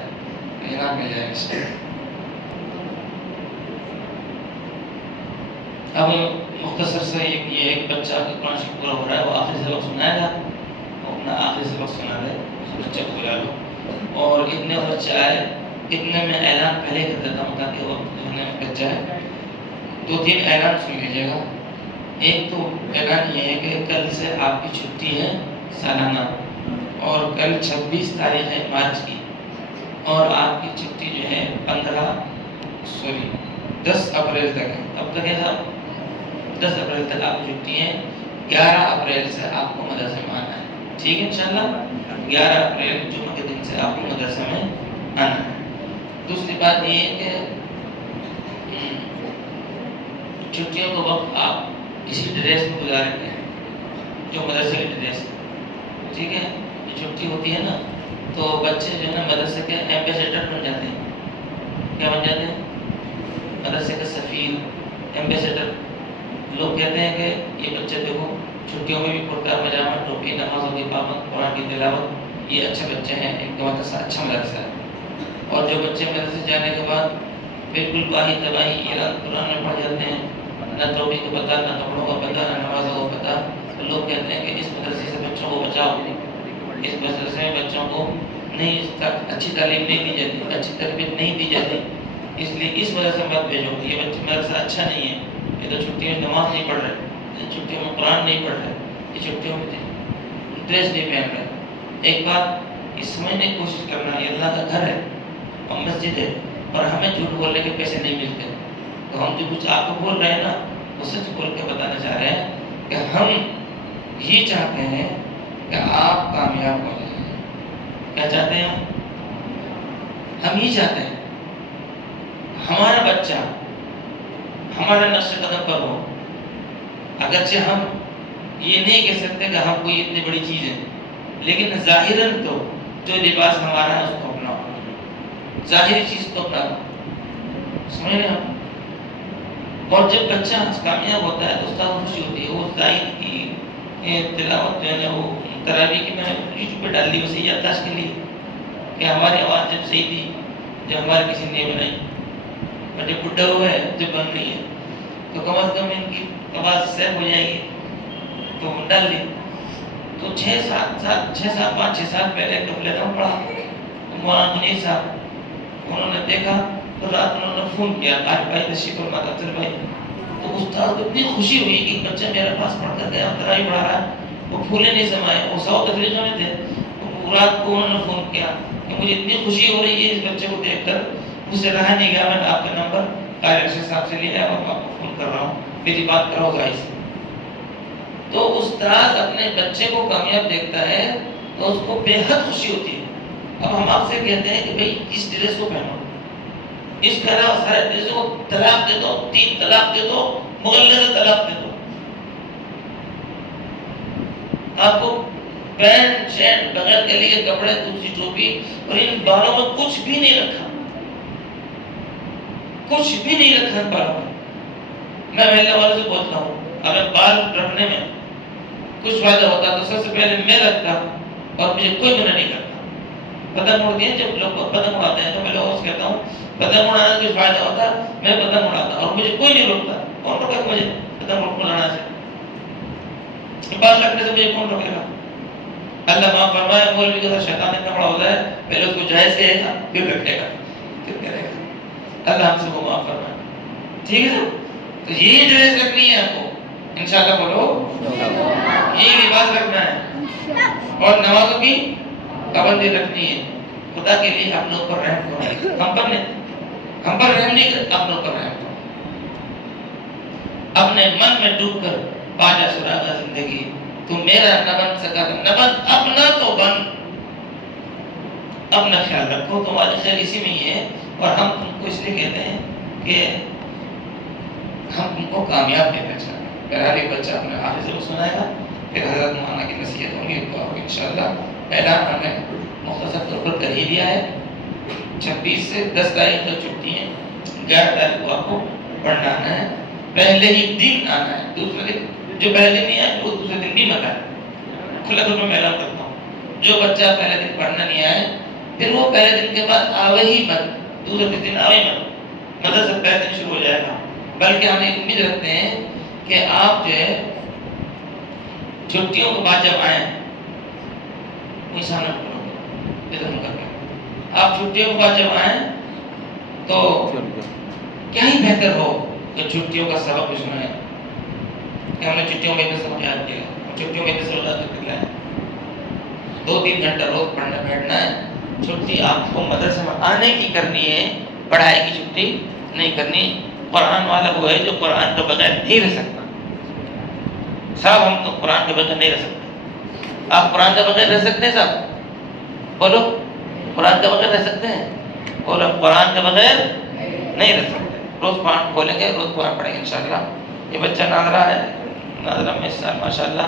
انعام مل جائے گا. اب مختصر سے یہ ایک بچہ قرآن شریف پورا ہو رہا ہے، وہ آخری سبق سنائے گا. وہ اپنا آخری سبق سنا دے. اس بچے کو بلا لو اور اتنے بچے آئے اتنے میں اعلان پہلے کر دیتا ہوں تاکہ وہ بچہ ہے. 2-3 اعلان سن لیجیے گا. ایک تو اعلان یہ ہے کہ کل سے آپ کی چھٹی ہے سالانہ اور کل 26 تاریخ ہے مارچ کی اور آپ کی چھٹی جو ہے 10 اپریل تک ہے. اب تک ہے صاحب 10 اپریل تک آپ کی چھٹی ہے. 11 اپریل سے آپ کو مدرسے میں آنا ہے. ٹھیک ہے انشاءاللہ 11 اپریل جمعہ کے دن سے آپ کو مدرسے میں آنا ہے. دوسری بات یہ ہے کہ چھٹیوں کا وقت آپ اسی ڈریس میں گزاریں گے. جو مدرسے کی ڈریس، ٹھیک ہے، یہ چھٹی ہوتی ہے نا تو بچے جو ہے نا مدرسے کے ایمبیسیڈر بن جاتے ہیں. کیا بن جاتے ہیں؟ مدرسے کے سفیر، ایمبیسیڈر. لوگ کہتے ہیں کہ یہ بچے دیکھو چھٹیوں میں بھی کرتا پاجامہ، ٹوپی، نمازوں کی پابند، قرآن کی تلاوت، یہ اچھے بچے ہیں، ایک مدرسہ اچھا مدرسہ ہے. اور جو بچے مدرسے جانے کے بعد بالکل باہی تباہی ایران قرآن میں پڑھ جاتے ہیں، نہ ٹوپی کو پتہ، نہ کپڑوں کا پتہ، نہ نمازوں کو پتہ، تو لوگ کہتے ہیں کہ اس مدرسے سے بچوں کو بچاؤ، اس مدرسے میں بچوں کو نہیں اچھی تعلیم نہیں دی جاتی، اچھی تربیت نہیں دی جاتی، اس لیے اس مدرسے میں مت بھیجو، یہ بچے مدرسہ اچھا نہیں ہے، یہ تو چھٹیوں میں نماز نہیں پڑھ رہے، یہ چھٹیوں میں قرآن نہیں پڑھ رہے، یہ چھٹیوں میں ڈریس نہیں پہن رہے. ایک بات یہ سمجھنے کی کوشش کرنا، یہ اللہ کا گھر ہے اور مسجد ہے، اور ہمیں جھوٹ بولنے کے پیسے نہیں ملتے. تو ہم جو کچھ آپ کو بول رہے ہیں نا وہ سچ بول کے بتانا چاہ رہے ہیں کہ ہم یہ چاہتے ہیں کہ آپ کامیاب ہو جائیں. کیا چاہتے ہیں ہم یہ چاہتے ہیں ہمارا بچہ ہمارا نقش قدم پر ہو. اگرچہ ہم یہ نہیں کہہ سکتے کہ ہم کوئی اتنی بڑی چیز ہے، لیکن ظاہراً تو جو لباس ہمارا ہے اس کو اپنا، ظاہری چیز تو اپنا، سمجھ رہے ہیں. اور جب بچہ کامیاب ہوتا ہے تو اس کا خوشی ہوتی ہے. وہ زاہد کی تلاوت جو ہے نا وہ تراویح کی میں نے یوٹیوب پہ ڈال دی ویسے یادداشت کے لیے کہ ہماری آواز جب صحیح تھی جب ہمارے کسی نے بنائی، اور جب بڈھا ہوا ہے جب بن رہی ہے تو کم از کم ان کی آواز سیف ہو جائے گی تو ڈال دی. تو 5-6 سال پہلے قبلتم پڑھا مولانا منیر صاحب، انہوں نے دیکھا تو رات انہوں نے فون کیا آج بھائی تشریف فرما افضل بھائی. تو استاد کو اتنی خوشی ہوئی کہ بچہ میرے پاس پڑھ کر گیا، تراویح پڑھا رہا ہے. وہ پھولے نہیں سمائے، وہ ساؤتھ افریقہ میں تھے. رات کو انہوں نے فون کیا کہ مجھے اتنی خوشی ہو رہی ہے اس بچے کو دیکھ کر، مجھ سے رہا نہیں گیا، میں نے آپ کا نمبر قاری ارشد صاحب سے لیا اور آپ کو فون کر رہا ہوں، میری بات کرو گا اس. تو استاد اپنے بچے کو کامیاب دیکھتا ہے تو اس کو بے حد خوشی ہوتی ہے. اب ہم آپ سے کہتے ہیں کہ بھئی اس ڈریس کو پہنو، اس کے علاوہ سارے ڈریسوں کو طلاق دے دو، 3 طلاق دے دو، مغلظہ طلاق دے دو. آپ کو پینٹ شرٹ بغیر گلی کے کپڑے، دوسری ٹوپی، اور ان بالوں میں کچھ بھی نہیں رکھا، کچھ بھی نہیں رکھا بالوں میں. میں محلے والوں سے بولتا ہوں اگر بال رکھنے میں کچھ فائدہ ہوتا تو سب سے پہلے میں رکھتا اور مجھے کوئی منع نہیں کرتا. پتنگ اڑتی ہے، جب لوگ پتنگ اڑاتے ہیں تو میں لوگوں سے کہتا ہوں پتنگ اڑانے سے کچھ فائدہ ہوتا میں پتنگ اڑاتا اور مجھے کوئی نہیں روکتا. کون روکے مجھے پتنگ اڑانے سے؟ بال رکھنے سے مجھے کون روکے گا؟ اللہ معاف فرمائے، مولوی کے ساتھ شیطان اتنا بڑا ہوتا ہے پہلے اس کو جائز کہے گا پھر رکھے گا پھر کرے گا. اللہ ہم سے کو معاف فرمائے. ٹھیک ہے نا؟ تو یہ ڈریس رکھنی ہے آپ کو انشاءاللہ، بولو یہ لباس رکھنا ہے اور نمازوں کی پابندی رکھنی ہے. خدا کے لیے اپنے اوپر رحم کرو. ہم پر نہیں، ہم پر رحم نہیں کرتے، اپنے اوپر رحم کرو. اپنے من میں ڈوب کر پاجا سراغا زندگی، تو میرا نہ بن سکا تو نہ بن، اپنا تو بن. اپنا خیال رکھو، تمہارا خیال اسی میں ہی ہے. اور ہم تم کو اس لیے کہتے ہیں کہ ہم تم کو کامیاب دینا چاہتے ہیں. بہرحال ایک بچہ اپنے حافظ سے سنائے گا، پھر حضرت مولانا کی نصیحت ہوگی انشاءاللہ. اعلان ہم نے مختصر طور پر کر ہی دیا ہے. 26 سے 10 تاریخ تک چھٹی ہے. 11 تاریخ کو آپ کو پڑھنا آنا ہے، پہلے ہی دن آنا ہے. دوسرے دن جو پہلے دن نہیں آئے وہ دوسرے دن بھی مت آئے. کھلا طور پر میں اعلان کرتا ہوں، جو بچہ پہلے دن پڑھنا نہیں آئے پھر وہ پہلے دن کے بعد آوے ہی مت، دوسرے دن آوے مت، مدرسہ پہلے دن شروع ہو جائے گا. بلکہ ہم یہ امید رکھتے ہیں کہ آپ جو ہے چھٹیوں کے بعد جب آئیں آپ چھٹیوں کے بعد جب آئیں تو کیا ہی بہتر ہو کہ چھٹیوں کا سبق بھی سنائیں کہ ہم نے چھٹیوں میں سبق یاد کیا، چھٹیوں میں سبق یاد کر لیں. 2-3 گھنٹہ روز پڑھنے بیٹھنا ہے. چھٹی آپ کو مدرسے میں آنے کی کرنی ہے، پڑھائی کی چھٹی نہیں کرنی. قرآن والا وہ ہے جو قرآن کے بغیر نہیں رہ سکتا. صاحب ہم تو قرآن کے بغیر نہیں رہ سکتے. آپ قرآن کے بغیر رہ سکتے ہیں صاحب؟ بولو قرآن کے بغیر رہ سکتے ہیں؟ بولو قرآن کے بغیر نہیں رہ سکتے. روز قرآن کھولیں گے، روز قرآن پڑھیں گے انشاءاللہ. یہ بچہ ناظرہ ہے، ناظرہ میں اس سال ماشاءاللہ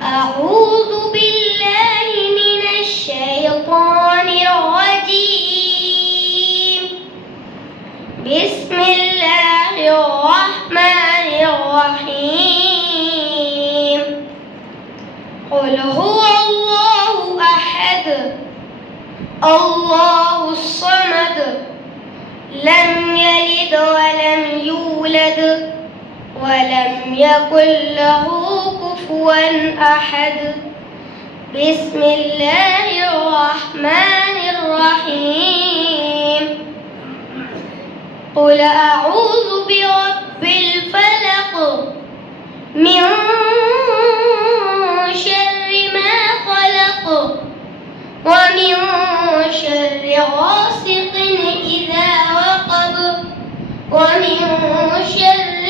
أعوذ بالله من الشيطان الرجيم. بسم الله الرحمن الرحيم. قل هو الله أحد الله الصمد لم يلد ولم يولد ولم يكن له كفوا أحد. بسم الله الرحمن الرحيم. قل أعوذ برب الفلق من شر ما خلق ومن شر غاسق إذا وقب ومن شر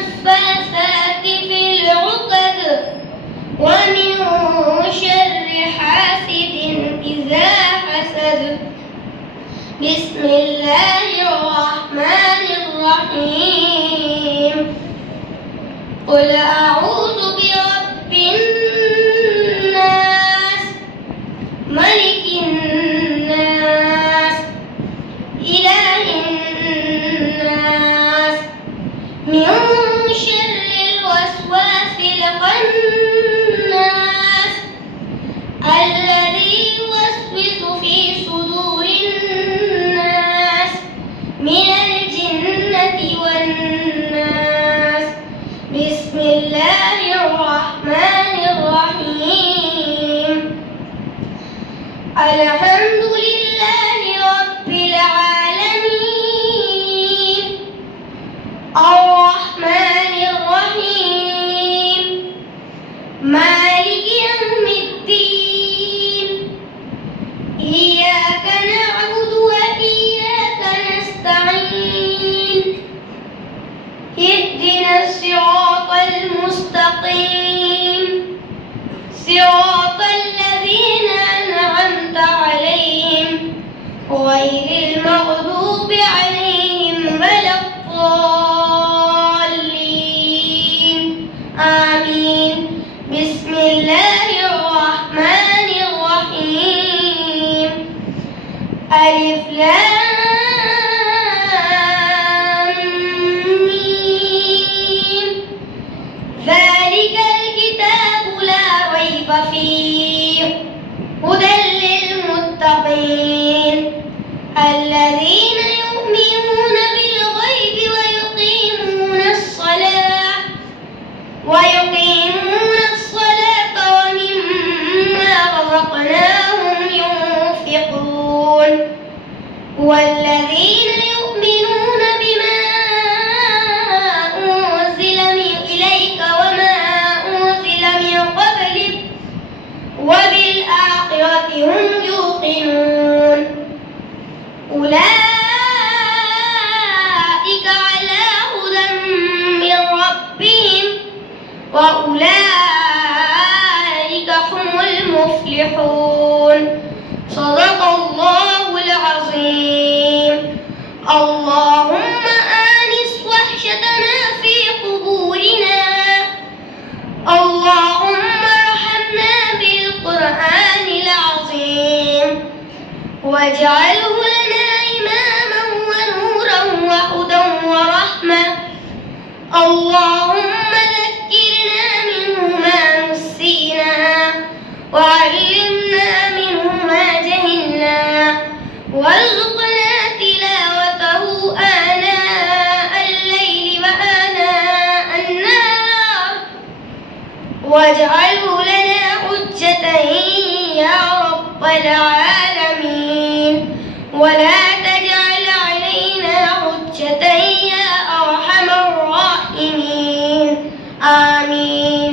النفاثات في العقد ومن شر حاسد إذا حسد. بسم الله الرحمن الرحيم. قل أعوذ برب الناس ملك الناس إله الناس من شر الوسواس الخناس الذي يوسوس في صدور الناس من الجنة والناس. بسم الله الرحمن الرحيم. الحمد لله رب العالمين الرحمن الرحيم مالك يوم الدين. إياك نعبد وإياك نستعين. اهدنا الصراط المستقيم صراط الذين أنعمت عليهم غير المغضوب عليهم ولا الضالين. آمين. بسم الله الرحمن الرحيم. ألف لام ميم. ذلك الكتاب لا ريب فيه هدى للمتقين الذين يؤمنون بالغيب ويقيمون الصلاة ومما رزقناهم ينفقون. والذين يؤمنون بما أنزل إليك وما أنزل من قبلك وبالآخرة هم يوقنون. أولئك على هدى من ربهم وأولئك هم المفلحون. صدق الله العظيم. اللهم آنس وحشتنا في قبورنا. اللهم ارحمنا بالقرآن العظيم واجعله لنا إماما ونورا وهدى ورحمة. اللهم ذكرنا منه ما نسينا وعلمنا منه ما جهلنا وارزقنا تلاوته آناء الليل وآناء النهار واجعله لنا حجة يا رب العالمين ولا تجعل علينا حجة يا أرحم الراحمين. آمين.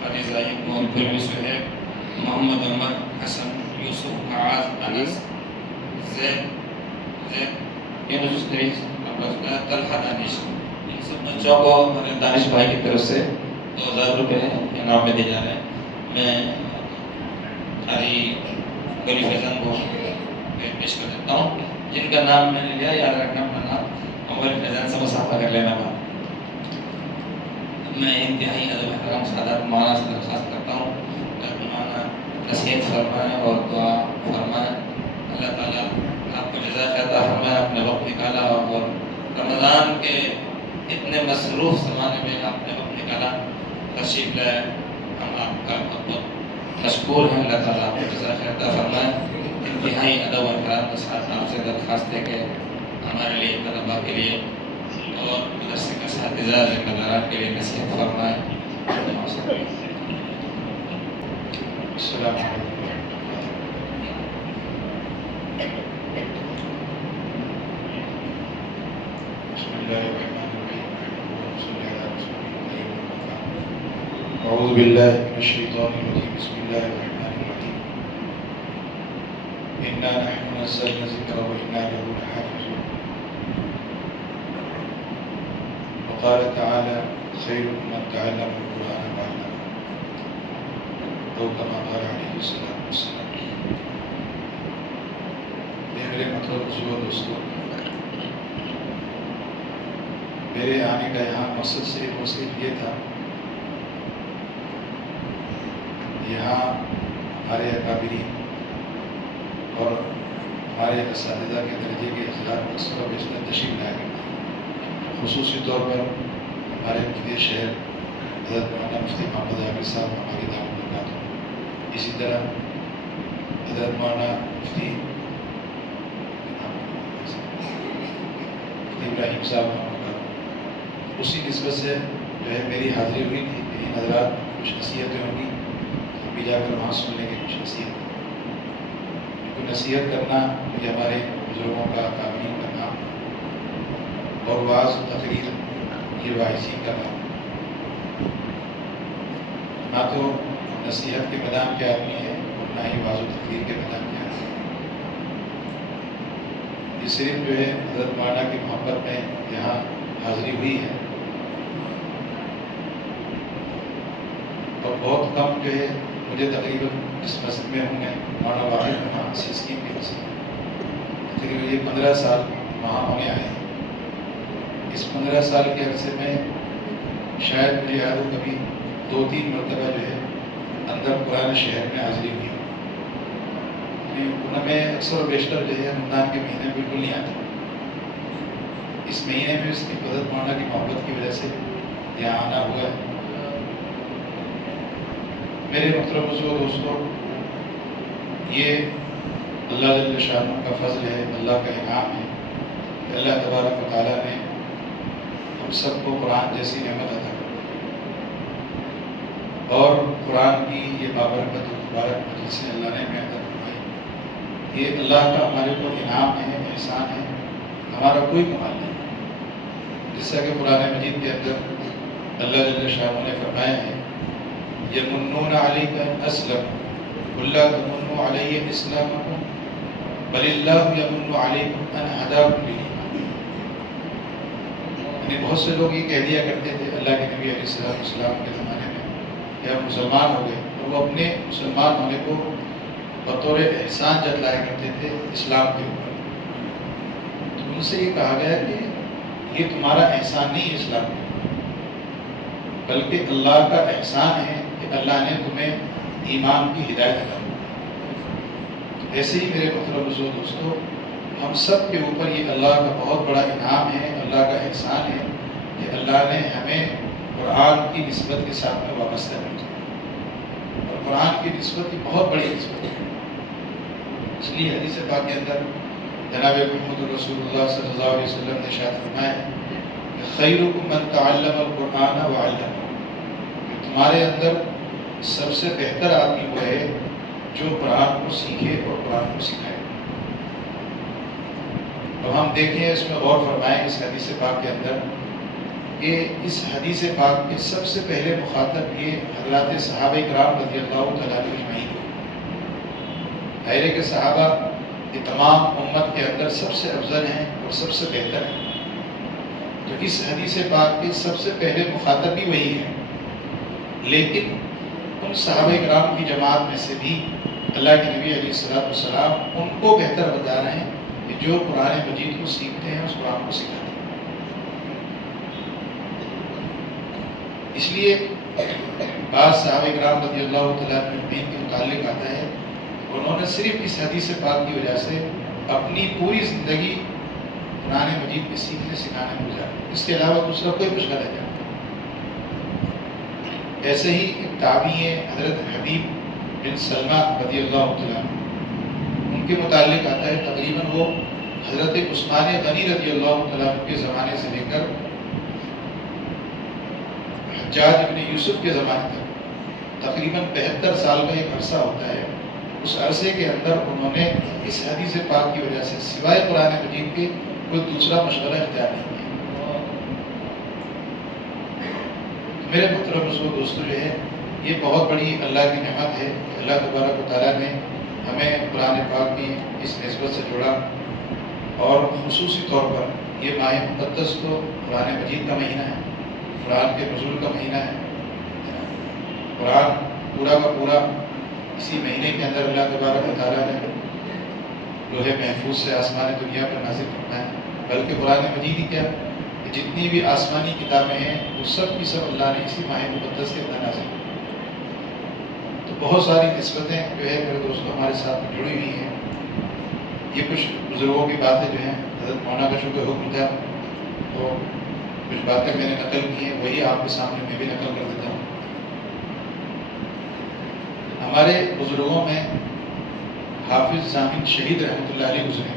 قاری زاہد محمد صہیب محمد عمر حسن یوسف معاذ انس زید یونس ادریس طلحہ دانش، ان سب بچوں کو ہمارے دانش بھائی کی طرف سے 2000 روپے انعام میں دیے جا رہے ہیں۔ میں قاری گلی فیضان کو پیش کر دیتا ہوں، جن کا نام میں نے لیا یاد رکھنا اپنا نام، عمر فیضان سے مسافہ کر لینا بات۔ میں انتہائی ادب احترام سعادت مولانا سے درخواست کرتا ہوں کہ مولانا نصیحت فرمائیں اور دعا فرمائیں۔ اللہ تعالیٰ آپ کو جزائے خیر عطا فرمائے، اپنے وقت نکالا اور رمضان کے اتنے مصروف زمانے میں آپ نے وقت نکالا، تشریف لائے، ہم آپ کا بہت بہت مشکور ہیں۔ اللہ تعالیٰ آپ کو جزائے خیر عطا فرمائے۔ انتہائی ادب و احترام کے ساتھ آپ سے درخواست ہے کہ ہمارے لیے طلباء کے لیے اور مدرسے کے اساتذہ ذمہ داران کے لیے نصیحت فرمائیں۔ السلام علیکم۔ بسم اللہ الرحمن الرحیم۔ صلی اللہ علیہ وسلم۔ اعوذ باللہ من الشیطان الرجیم۔ بسم اللہ الرحمن الرحیم۔ انا نحن نزلنا الذکر وانا له لحافظون۔ وقال تعالی خیرکم من تعلم القرآن وعلمه، او کما قال علیہ الصلوۃ والسلام۔ یہ میرے مطلب بزرگوں دوستوں، میرے آنے کا یہاں مقصد صرف اور صرف یہ تھا، یہاں ہمارے اکابرین اور ہمارے اساتذہ کے درجے کے حضرات اکثر و بیشتر تشریف لایا کرتے ہیں، خصوصی طور پر ہمارے مفتی شہر حضرت مولانا مفتی محمد عامر صاحب ہماری دعوت برکات ہوں، اسی طرح حضرت مولانا مفتی ابراہیم صاحب ہمارا، اسی نسبت سے جو ہے میری حاضری ہوئی تھی کہ ان حضرات کچھ نصیحتیں ہوں گی، ہم بھی جا کر وہاں سن لیں گے کچھ نصیحت، کیونکہ نصیحت کرنا یہ ہمارے بزرگوں کا اکابرین کا کام، اور واعظ تقریر یہ واعظین کا کام، نہ تو نصیحت کے میدان کے آدمی ہے اور نہ ہی واعظ و تقریر کے میدان کے آدمی ہے۔ یہ صرف جو ہے حضرت مولانا کی محبت میں یہاں حاضری ہوئی ہے، اور بہت کم جو ہے مجھے تقریباً اس مسجد میں ہوں گے مولانا واحد وہاں اسکیم کی مسجد، تقریباً یہ 15 سال وہاں ہونے آئے ہیں۔ اس 15 سال کے عرصے میں شاید مجھے یاد ہو کبھی 2-3 مرتبہ جو ہے اندر قرآن شہر میں حاضری ہوئی ہو، ان میں اکثر و بیشتر جو ہے رمضان کے مہینے بالکل نہیں آتے، اس مہینے میں اس کی حضرت مولانا کی محبت کی وجہ سے یہاں آنا ہوا ہے۔ میرے محترم دوستوں، یہ اللہ جل شانہ کا فضل ہے، اللہ کا انعام ہے کہ اللہ تبارک و تعالیٰ نے ہم سب کو قرآن جیسی نعمت عطا کی، اور قرآن کی یہ بابرکت و مبارک مجلس سے اللہ نے محنت فرمائی، یہ اللہ کا ہمارے اوپر انعام ہے، احسان ہے، ہمارا کوئی کمال نہیں۔ جیسا کہ قرآن مجید کے اندر اللہ جل شانہ نے فرمایا ہے، یمنون علیک ان اسلموا قل لا تمنوا علی اسلامکم بل اللہ یمن علیکم ان ہداکم للایمان۔ یعنی بہت سے لوگ یہ کہہ دیا کرتے تھے اللہ کے نبی علیہ السلام کے زمانے میں کہ ہم مسلمان ہو گئے، اور وہ اپنے مسلمان ہونے کو بطور احسان جتلایا کرتے تھے اسلام کے اوپر۔ تو ان سے یہ کہا گیا کہ یہ تمہارا احسان نہیں ہے اسلام کے اوپر، بلکہ اللہ کا احسان ہے کہ اللہ نے تمہیں ایمان کی ہدایت عطا کی۔ ایسے ہی میرے محترم دوستو، ہم سب کے اوپر یہ اللہ کا بہت بڑا انعام ہے، اللہ کا احسان ہے کہ اللہ نے ہمیں قرآن کی نسبت کے ساتھ میں وابستہ کر دیا، اور قرآن کی نسبت کی بہت بڑی نسبت ہے۔ اس لیے حدیث پاک کے اندر جناب محمد رسول اللہ صلی اللہ علیہ وسلم نے ارشاد فرمایا کہ خیرکم من تعلم القرآن وعلمہ، کہ تمہارے اندر سب سے بہتر آدمی وہ ہے جو قرآن کو سیکھے اور قرآن کو سکھائے۔ اب ہم دیکھیں، اس میں غور فرمائیں اس حدیث پاک کے اندر کہ اس حدیث پاک کے سب سے پہلے مخاطب یہ حضرات صحابہ کرام رضی اللہ تعالیٰ عنہ اجمعین، کہ صحابہ یہ تمام امت کے اندر سب سے افضل ہیں اور سب سے بہتر ہیں، تو اس حدیث پاک کے سب سے پہلے مخاطب بھی وہی ہے، لیکن ان صحابہ کرام کی جماعت میں سے بھی اللہ کے نبی علیہ السلام ان کو بہتر بتا رہے ہیں کہ جو قرآن مجید کو سیکھتے ہیں اس قرآن کو سکھاتے ہیں۔ اس لیے بعض صحابہ کرام رضی اللہ تعالیٰ عنہ کے متعلق آتا ہے انہوں نے صرف اس حدیث پاک کی وجہ سے اپنی پوری زندگی قرآن مجید کے سیکھنے سکھانے میں گزاری، اس کے علاوہ دوسرا کوئی مشغلہ نہیں۔ ایسے ہی ایک تابعی ہے حضرت حبیب بن سلمہ رضی اللہ تعالیٰ عنہ، ان کے متعلق آتا ہے تقریباً وہ حضرت عثمان غنی رضی اللہ تعالیٰ عنہ کے زمانے سے لے کر حجاج ابن یوسف کے زمانے تک تقریباً 72 سال کا ایک عرصہ ہوتا ہے، اس عرصے کے اندر انہوں نے اس حدیث پاک کی وجہ سے سوائے قرآن مجید کے کوئی دوسرا مشغلہ اختیار نہیں کیا۔ میرے محترم دوستو جو ہے یہ بہت بڑی اللہ کی نعمت ہے کہ اللہ تبارک و تعالیٰ نے ہمیں قرآن پاک کی اس نسبت سے جوڑا، اور خصوصی طور پر یہ ماہ مقدس تو قرآن مجید کا مہینہ ہے، قرآن کے نزول کا مہینہ ہے، قرآن پورا کا پورا اسی مہینے کے اندر اللہ تبارک و تعالیٰ نے لوح محفوظ سے آسمان دنیا پر نازل فرمایا، بلکہ قرآن مجید ہی کیا کہ جتنی بھی آسمانی کتابیں ہیں وہ سب کی سب اللہ نے اسی ماہ مقدس کے اندر نازل کی۔ تو بہت ساری نسبتیں جو ہے میرے دوستوں ہمارے ساتھ میں جڑی ہوئی ہیں۔ یہ کچھ بزرگوں کی باتیں جو ہیں حضرت مولانا کا شکر حکم تھا، تو کچھ باتیں میں نے نقل کی ہیں، وہی آپ کے سامنے میں بھی نقل کر دیتا ہوں۔ ہمارے بزرگوں میں حافظ ضامن شہید رحمۃ اللہ علیہ گزرے،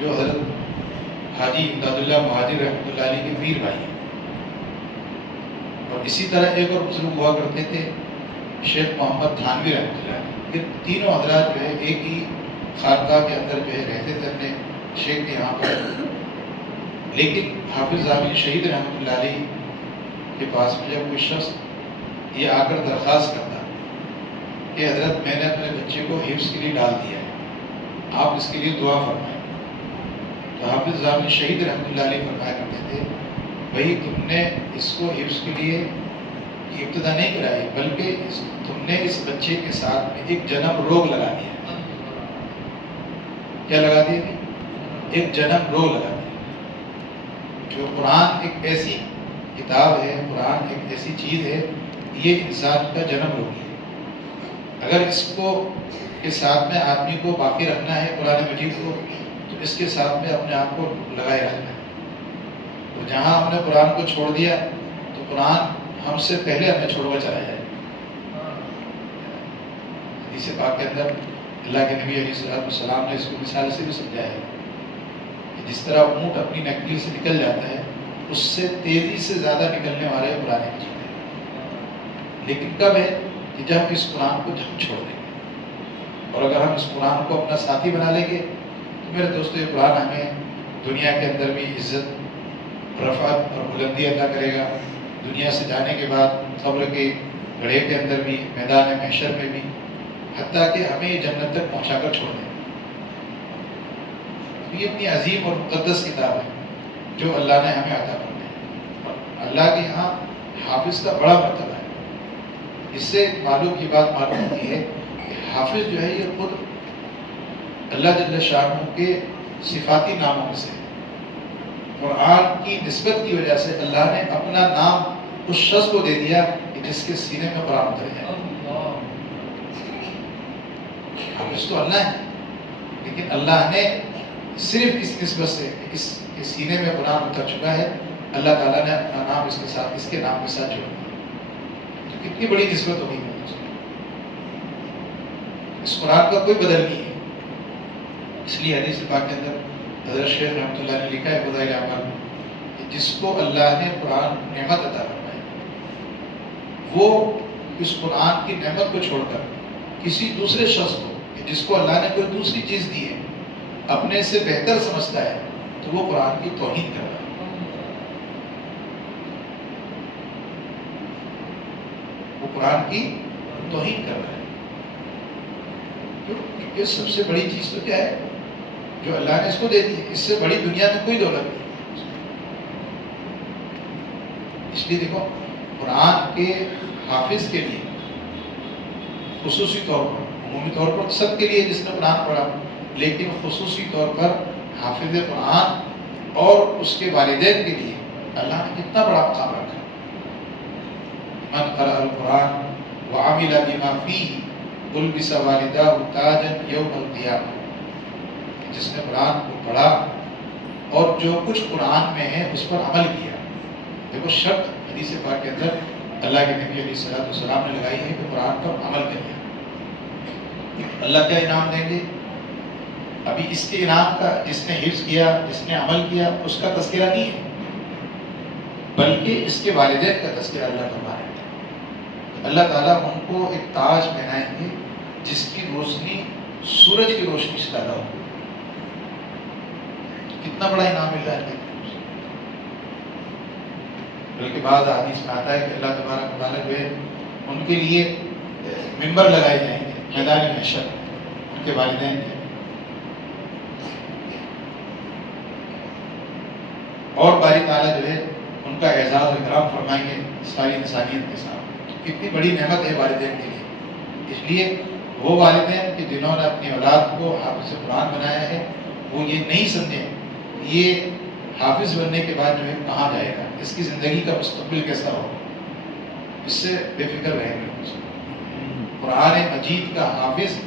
جو حضرت حاجی امداد اللہ مہاجر رحمۃ اللہ علیہ کے پیر بھائی ہیں، اور اسی طرح ایک اور بزرگ ہوا کرتے تھے شیخ محمد تھانوی رحمۃ اللہ علیہ۔ یہ تینوں حضرات جو ہے ایک ہی خانقاہ کے اندر جو ہے رہتے تھے اپنے شیخ کے یہاں پر، لیکن حافظ ضامن شہید رحمۃ اللہ علیہ کے پاس میں جب کوئی شخص یہ آ کر درخواست کرتا کہ حضرت میں نے اپنے بچے کو حفظ کے لیے ڈال دیا ہے، آپ اس کے لیے دعا فرمائیں، تو حافظ ضامن شہید رحمۃ اللہ علیہ فرمایا کرتے تھے بھائی تم نے اس کو حفظ کے لیے ابتدا نہیں کرائی، بلکہ تم نے اس بچے کے ساتھ میں ایک جنم روگ لگا دیا۔ کیا لگا دیا؟ ایک جنم روگ لگا دیا۔ جو قرآن ایک ایسی کتاب ہے، قرآن ایک ایسی چیز ہے، یہ انسان کا جنم روگ ہے۔ اگر اس کو کے ساتھ میں آدمی کو باقی رکھنا ہے قرآن مجید کو، تو اس کے ساتھ میں اپنے آپ کو لگائے رکھنا ہے۔ تو جہاں ہم نے قرآن کو چھوڑ دیا تو قرآن ہم سے پہلے ہمیں چھوڑ کر چلا جائے۔ حدیث پاک کے اندر اللہ کے نبی علیہ السلام نے اس کو مثال سے بھی سمجھایا ہے کہ جس طرح اونٹ اپنی نکیل سے نکل جاتا ہے، اس سے تیزی سے زیادہ نکلنے والے قرآن مجید ہے، لیکن کب ہے کہ جب اس قرآن کو جب چھوڑ دیں گے، اور اگر ہم اس قرآن کو اپنا ساتھی بنا لیں گے تو میرے دوستو یہ قرآن ہمیں دنیا کے اندر بھی عزت، رفعت اور بلندی عطا کرے گا، دنیا سے جانے کے بعد قبر کے گڑھے کے اندر بھی، میدان محشر میں بھی، حتیٰ کہ ہمیں یہ جنت تک پہنچا کر چھوڑ دیں۔ یہ اتنی عظیم اور مقدس کتاب ہے جو اللہ نے ہمیں عطا فرمائی، اور اللہ کے یہاں حافظ کا بڑا مرتبہ ہے۔ اس سے یہ بات معلوم ہوتی ہے کہ حافظ جو ہے یہ خود اللہ جل شانہ کے صفاتی ناموں میں سے ہے۔ قرآن کی نسبت کی وجہ سے اللہ نے اپنا نام اس شخص کو دے دیا کہ جس کے سینے میں قرآن اتر جائے۔ حافظ تو اللہ ہے، لیکن اللہ نے صرف اس نسبت سے کہ اس کے سینے میں قرآن اتر چکا ہے، اللہ تعالیٰ نے اپنا نام اس کے ساتھ، اس کے نام کے ساتھ جوڑ دیا۔ تو کتنی بڑی نسبت ہوگی اس قرآن کا کوئی بدل نہیں ہے۔ اس لیے حدیث پاک کے اندر حضرت شیخ رحمۃ اللہ نے لکھا ہے فضائل اعمال کہ جس کو اللہ نے قرآن نعمت عطا فرمائی، وہ اس قرآن کی نعمت کو چھوڑ کر کسی دوسرے شخص کو کہ جس کو اللہ نے کوئی دوسری چیز دی ہے اپنے سے بہتر سمجھتا ہے، تو وہ قرآن کی توہین کر رہا ہے۔ قرآن کی توہین کر رہا ہے. کیونکہ سب سے بڑی چیز تو کیا ہے جو اللہ نے اس کو دے دی. اس سے بڑی دنیا میں کوئی دولت نہیں. اس لیے دیکھو قرآن کے حافظ کے لیے خصوصی طور پر، عمومی طور پر سب کے لیے جس نے قرآن پڑھا، لیکن خصوصی طور پر حافظ قرآن اور اس کے والدین کے لیے اللہ نے کتنا بڑا مقام رکھا. من قرأ القرآن وعمل بما فيه البس والداه تاجا یوم القیامہ. جس نے قرآن کو پڑھا اور جو کچھ قرآن میں ہے اس پر عمل کیا. دیکھو شرط حدیث پاک کے اندر اللہ کے نبی علیہ الصلوۃ والسلام نے لگائی ہے کہ قرآن پر عمل کریے. اللہ کیا انعام دیں گے؟ ابھی اس کے انعام کا جس نے حفظ کیا، جس نے عمل کیا، اس کا تذکرہ نہیں ہے، بلکہ اس کے والدین کا تذکرہ اللہ فرما رہے ہیں. اللہ تعالیٰ ان کو ایک تاج پہنائیں گے جس کی روشنی سورج کی روشنی سے زیادہ ہوگی. کتنا بڑا انعام مل رہا ہے. بلکہ بعض حدیث میں آتا ہے کہ اللہ تبارک و تعالیٰ جو ہے ان کے لیے ممبر لگائے جائیں گے میدان محشر ان کے والدین کے. اور باری تعالیٰ جو ہے ان کا اعزاز و اکرام فرمائیں گے ساری انسانیت کے ساتھ. کتنی بڑی نعمت ہے والدین کے لیے. اس لیے وہ والدین کہ جنہوں نے اپنی اولاد کو حافظ قرآن بنایا ہے وہ یہ نہیں سمجھیں یہ حافظ بننے کے بعد جو ہے کہاں جائے گا، اس کی زندگی کا مستقبل کیسا ہوگا. اس سے بے فکر رہیں گے. قرآن مجید کا حافظ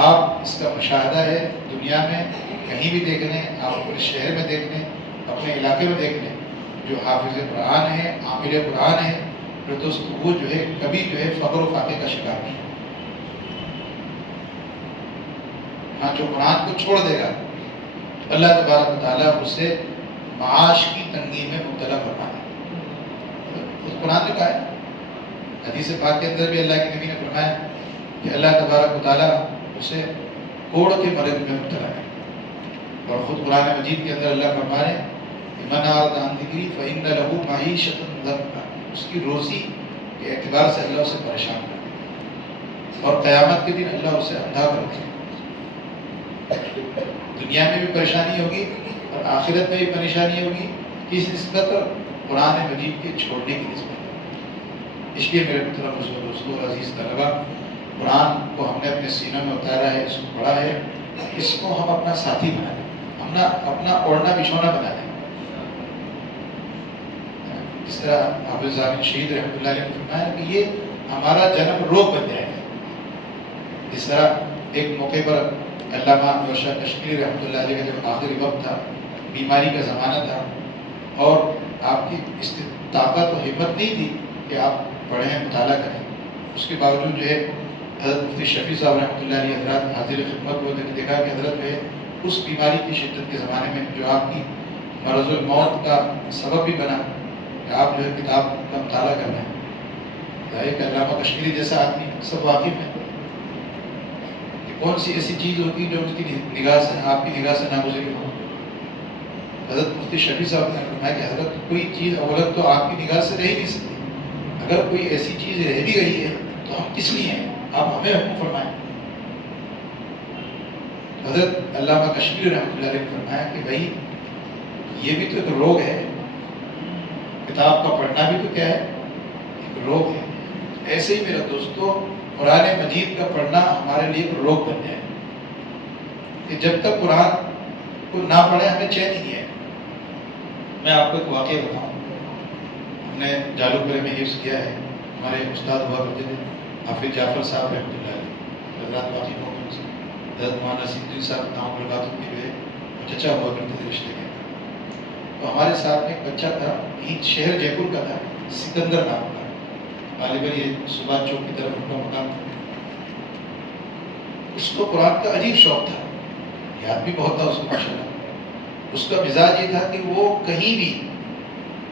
آپ اس کا مشاہدہ ہے دنیا میں کہیں بھی دیکھ لیں، آپ اپنے شہر میں دیکھ لیں، اپنے علاقے میں دیکھ لیں، جو حافظ قرآن ہے، عامل قرآن ہے، پھر دوست وہ جو ہے کبھی جو ہے فقر و فاقے کا شکار نہیں. ہاں جو قرآن کو چھوڑ دے گا اللہ تبارک و تعالیٰ اسے معاش کی تنگی میں مبتلا فرما دے. قرآن نے کہا ہے حدیث پاک کے اندر بھی اللہ کے نبی نے فرمایا کہ اللہ تبارک و تعالیٰ اسے کوڑ کے مرض میں مبتلا ہے. اور خود قرآن مجید کے اندر اللہ فرما رہے کہ من اعرض عن ذکری فإن له معیشۃ ضنکا. اس کی روزی کے اعتبار سے اللہ اسے پریشان کر دے اور قیامت کے دن اللہ اسے اندھا کر دے. دنیا میں بھی پریشانی ہوگی اور آخرت میں بھی پریشانی ہوگی. کس نسبت پر؟ قرآن مجید کے چھوڑنے کی نسبت. اس لیے میرے محترم دوستوں عزیز طلبہ، قرآن کو ہم نے اپنے سینوں میں اتارا ہے، اس کو پڑھا ہے، اس کو ہم اپنا ساتھی بنائیں، ہم اپنا اوڑھنا بچھونا بنا دیں. اس طرح حافظ ضامن شہید رحمۃ اللہ علیہ نے فرمایا کہ یہ ہمارا جنم روگ بن جائے گا. جس طرح ایک موقع پر علامہ انور شاہ کشمیری رحمۃ اللہ علیہ کا جب آخری وقت تھا، بیماری کا زمانہ تھا اور آپ کی طاقت و ہمت نہیں تھی کہ آپ پڑھیں مطالعہ کریں، اس کے باوجود جو ہے حضرت مفتی شفیع صاحب رحمۃ اللہ علیہ حضرات حاضر خدمت کو دیکھا کہ حضرت جو ہے اس بیماری کی شدت کے زمانے میں جو آپ کی مرض الموت کا سبب بھی بنا کہ آپ جو ہے کتاب کا مطالعہ کر رہے ہیں. ایک علامہ کشمیری جیسا آدمی سب واقف ہے کہ کون سی ایسی چیز ہوگی جو ان کی نگاہ سے آپ کی نگاہ سے ناگزیر ہو. حضرت مفتی شفیع صاحب نے فرمایا کہ حضرت کوئی چیز اولت تو آپ کی نگاہ سے رہ ہی نہیں سکتی، اگر کوئی ایسی چیز رہ بھی گئی ہے تو ہم کس لیے ہیں، آپ ہمیں حکم فرمائیں. حضرت علامہ کشمیری رحمۃ اللہ علیہ نے فرمایا کہ بھائی یہ بھی تو ایک روگ ہے، کتاب کا پڑھنا بھی تو کیا ہے، ایک روگ ہے. ایسے ہی میرے دوستو قرآن مجید کا پڑھنا ہمارے لیے ایک روگ بن جائے کہ جب تک قرآن کو نہ پڑھے ہمیں چین ہی نہیں ہے. میں آپ کو ایک واقعہ بتاؤں. ہم نے جالو پورے میں حفظ کیا ہے، ہمارے استاد ہوا کرتے تھے حافظ جعفر صاحب رحمۃ اللہ علیہ، حضرات واقف ہوں ان سے. حضرت مولانا نصیر الدین صاحب نام برکاتوں کے جو ہے چچا ہوا کرتے تھے رشتے کے. تو ہمارے ساتھ میں ایک بچہ تھا، یہیں شہر جے پور کا تھا، سکندر نام کا، غالباً یہ صبح چوک کی طرف ان کا مقام تھا. اس کو قرآن کا عجیب شوق تھا، یاد بھی بہت تھا اس کو ماشاء اللہ. اس کا مزاج یہ تھا کہ وہ کہیں بھی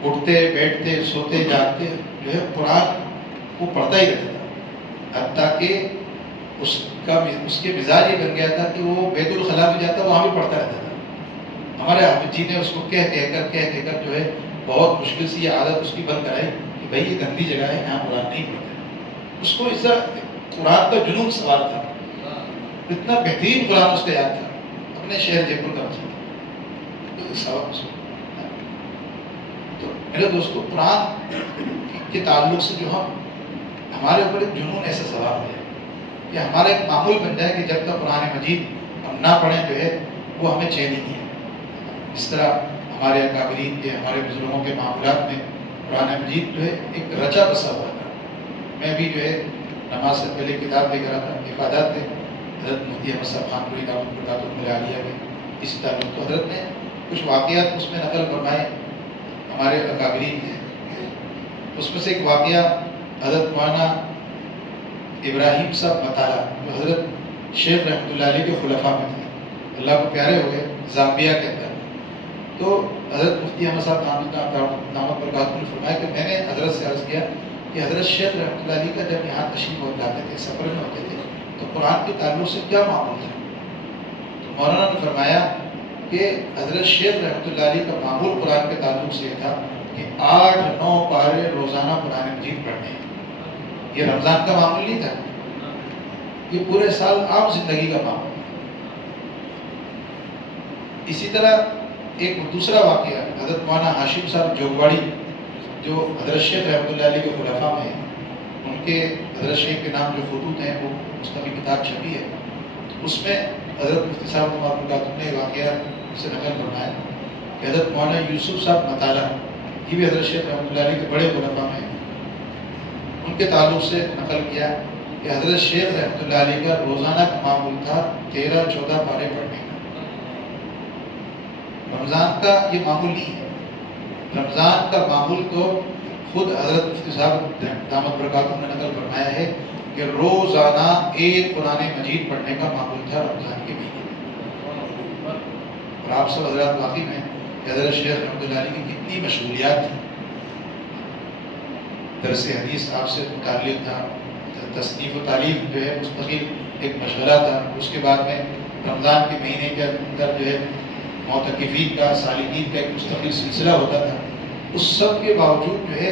اٹھتے بیٹھتے سوتے جاگتے جو ہے قرآن وہ پڑھتا ہی رہتا تھا. حتیٰ کہ اس کے مزاج یہ بن گیا تھا کہ وہ بیت الخلاء میں جاتا وہاں بھی پڑھتا رہتا تھا. ہمارے حافظ جی نے اس کو کہہ کر جو ہے بہت مشکل سے یہ عادت اس کی بند کرائی کہ بھائی یہ گندی جگہ ہے، یہاں قرآن نہیں پڑھتے. اس کو اس قرآن کا جنون سوار تھا، اتنا بہترین قرآن اس کا یاد تھا، اپنے شہر جے پور کا تو میرے دوستو قرآن کے تعلق سے جو ہمارے اوپر ایک جنون ایسا سوار ہو جائے کہ ہمارا ایک معمول بن جائے کہ جب تک قرآن مجید ہم نہ پڑھیں جو ہے وہ ہمیں چین ہی نہیں ہے۔ اس طرح ہمارے اکابرین کے، ہمارے بزرگوں کے معاملات میں قرآن مجید جو ہے ایک رچا بسا ہوا تھا۔ میں بھی جو ہے نماز سے پہلے کتاب لے کر رہا تھا، افادات تھے حضرت مفتی احمد صاحب خان پوری دعوت برکاتہ عالیہ میں، اسی تعلق تو حضرت نے کچھ واقعات اس میں نقل فرمائے ہمارے اکابرین نے۔ اس میں سے ایک واقعہ حضرت مولانا ابراہیم صاحب مطالعہ جو حضرت شیخ رحمۃ اللہ علیہ کے خلفاء میں تھے، اللہ کو پیارے ہو گئے زامبیا کے اندر۔ تو حضرت مفتی احمد صاحب دعوت برکاتہ نے فرمایا کہ میں نے حضرت سے عرض کیا کہ حضرت شیخ رحمۃ اللہ علیہ کا جب یہاں تشریف ہو جاتے تھے، سفر میں ہوتے تھے، تو قرآن کے تعلق سے کیا معمول تھا؟ تو مولانا نے فرمایا کہ حضرت شیخ رحمۃ اللہ علیہ کا معمول قرآن کے تعلق سے یہ تھا کہ 8-9 پارے روزانہ قرآن مجید پڑھنے۔ یہ رمضان کا معمول نہیں تھا، یہ پورے سال عام زندگی کا معمول۔ اسی طرح ایک دوسرا واقعہ حضرت مولانا ہاشم صاحب جوگواڑی جو حضرت شیخ رحمۃ اللہ علیہ کے خلفاء میں ہیں، ان کے حضرت شیخ کے نام جو خطوط ہیں وہ اس کا بھی کتاب چھپی ہے، اس میں حضرت مفتی صاحب نے واقعہ سے نقل فرمایا کہ حضرت مولانا یوسف صاحب مطالعہ، یہ بھی حضرت شیخ رحمۃ اللہ علیہ کے بڑے خلفاء میں ہیں، ان کے تعلق سے نقل کیا کہ حضرت شیخ رحمۃ اللہ علیہ کا روزانہ کا معمول تھا 13-14 پارے پڑھنے کا۔ رمضان کا یہ معمول نہیں ہے، رمضان کا معمول تو خود حضرت مفتی صاحب دامت برکاتہ نے نقل فرمایا ہے کہ روزانہ ایک قرآن مجید پڑھنے کا معمول تھا رمضان کے مہینے میں۔ اور آپ سب حضرات واقعی میں کہ حضرت شیخ رحمۃ اللہ علیہ کی کتنی مشغولیات تھیں، درس حدیث آپ سے متعلق تھا، تصنیف و تعلیف جو ہے مستقل ایک مشغلہ تھا، اس کے بعد میں رمضان کے مہینے کے اندر جو ہے معتکفین کا، سالکین کا ایک مستقل سلسلہ ہوتا تھا۔ اس سب کے باوجود جو ہے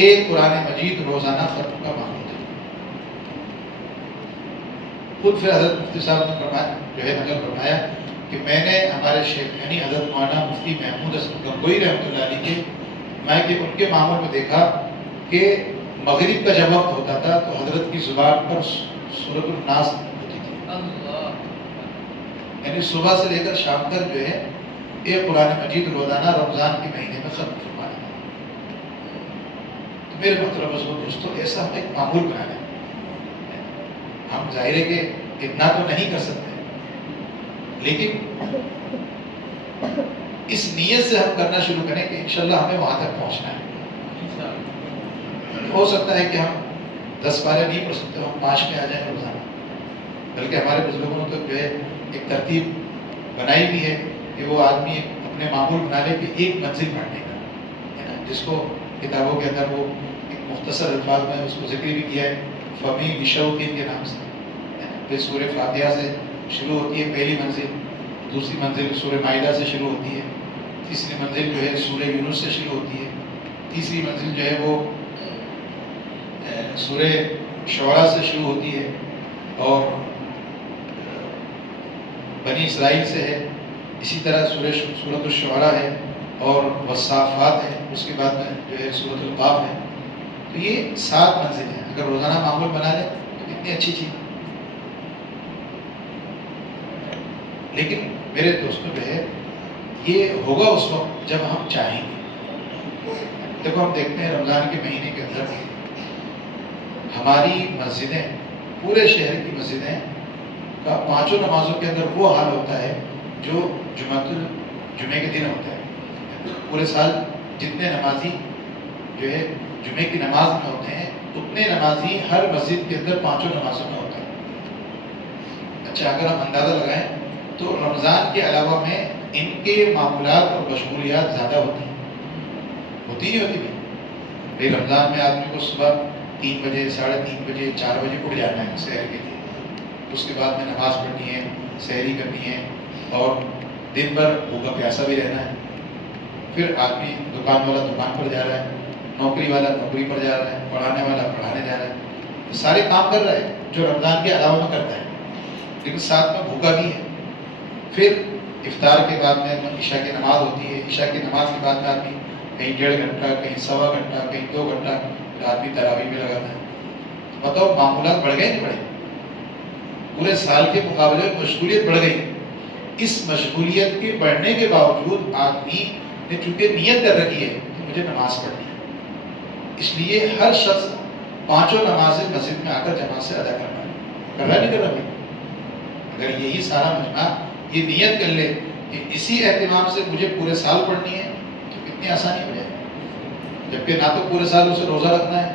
ایک قرآن مجید روزانہ ختم کا معمول تھا۔ خود پھر حضرت مفتی صاحب نے فرمایا جو ہے نقل فرمایا کہ میں نے ہمارے شیخ یعنی حضرت مولانا مفتی محمود حسن گنگوئی رحمۃ اللہ علیہ کے میں کہ ان کے معمول میں دیکھا کہ مغرب کا جب وقت ہوتا تھا تو حضرت کی زبان پر سورۃ الناس ہوتی تھی، یعنی صبح سے لے کر شام تک جو ہے ایک قرآن مجید روزانہ رمضان کے مہینے میں ختم فرمانا۔ تو میرے مطلب دوستوں ایسا ہم ایک معمول بنا لیں۔ ہم ظاہر ہے کہ اتنا تو نہیں کر سکتے، لیکن اس نیت سے ہم کرنا شروع کریں کہ انشاءاللہ ہمیں وہاں تک پہنچنا ہے۔ ہو سکتا ہے کہ ہم 10 پارے نہیں پڑھ سکتے، ہم 5 میں آ جائیں روزانہ، بلکہ ہمارے بزرگوں نے تو جو ہے ایک ترتیب بنائی بھی ہے کہ وہ آدمی اپنے معمول بنا لے کہ ایک منزل پڑھنے کا، ہے نا، جس کو کتابوں کے اندر وہ ایک مختصر الفاظ میں اس کو ذکر بھی کیا ہے، فمی بشوقین کے نام سے۔ پھر سورہ فاتحہ سے شروع ہوتی ہے پہلی منزل، دوسری منزل سورہ مائدہ سے شروع ہوتی ہے، تیسری منزل جو ہے سورہ یونس سے شروع ہوتی ہے، تیسری منزل جو ہے وہ سورہ شعراء سے شروع ہوتی ہے اور بنی اسرائیل سے ہے، اسی طرح سورۃ الشعراء ہے اور والصافات ہے، اس کے بعد میں جو ہے سورۃ القاف ہے۔ تو یہ 7 منزل ہیں، اگر روزانہ معمول بنا لیں تو کتنی اچھی چیز۔ لیکن میرے دوستوں جو ہے یہ ہوگا اس وقت جب ہم چاہیں گے۔ دیکھو ہم دیکھتے ہیں رمضان کے مہینے کے اندر ہماری مسجدیں، پورے شہر کی مسجدیں کا 5 نمازوں کے اندر وہ حال ہوتا ہے جو جمعے کے دن ہوتا ہے۔ پورے سال جتنے نمازی جو ہے جمعے کی نماز میں ہوتے ہیں اتنے نمازی ہر مسجد کے اندر 5 نمازوں میں ہوتا ہے۔ اچھا اگر ہم اندازہ لگائیں تو رمضان کے علاوہ میں ان کے معمولات اور مشغولیات زیادہ ہوتی ہیں، ہوتی نہیں ہوتی بھی۔ رمضان میں آدمی کو صبح 3 بجے، 3:30 بجے، 4 بجے اٹھ جانا ہے سحر کے لیے، اس کے بعد میں نماز پڑھنی ہے، سحری کرنی ہے اور دن بھر بھوکا پیاسا بھی رہنا ہے۔ پھر آدمی دکان والا دکان پر جا رہا ہے، نوکری والا نوکری پر جا رہا ہے، پڑھانے والا پڑھانے جا رہا ہے۔ سارے کام کر رہا ہے جو رمضان کے علاوہ میں کرتا ہے، لیکن ساتھ میں بھوکا بھی ہے. پھر افطار کے بعد میں عشاء کی نماز ہوتی ہے، عشاء کی نماز کے بعد میں آدمی کہیں 1.5 گھنٹہ، کہیں 1.25 گھنٹہ، کہیں 2 گھنٹہ آدمی تراویح میں لگاتا ہے. تو بتاؤ معمولات بڑھ گئے نہیں بڑھے؟ پورے سال کے مقابلے میں مشغولیت بڑھ گئی. اس مشغولیت کے بڑھنے کے باوجود آدمی نے چونکہ نیت کر رکھی ہے کہ مجھے نماز پڑھنی ہے، اس لیے ہر شخص 5 نمازیں مسجد میں آ کر جماعت سے ادا کر رہا نہیں کر رہا بھائی؟ اگر یہی سارا مجمع یہ نیت کر لے کہ اسی اہتمام سے مجھے پورے سال پڑھنی ہے تو کتنی آسانی ہو جائے. جبکہ نہ تو پورے سال اسے روزہ رکھنا ہے،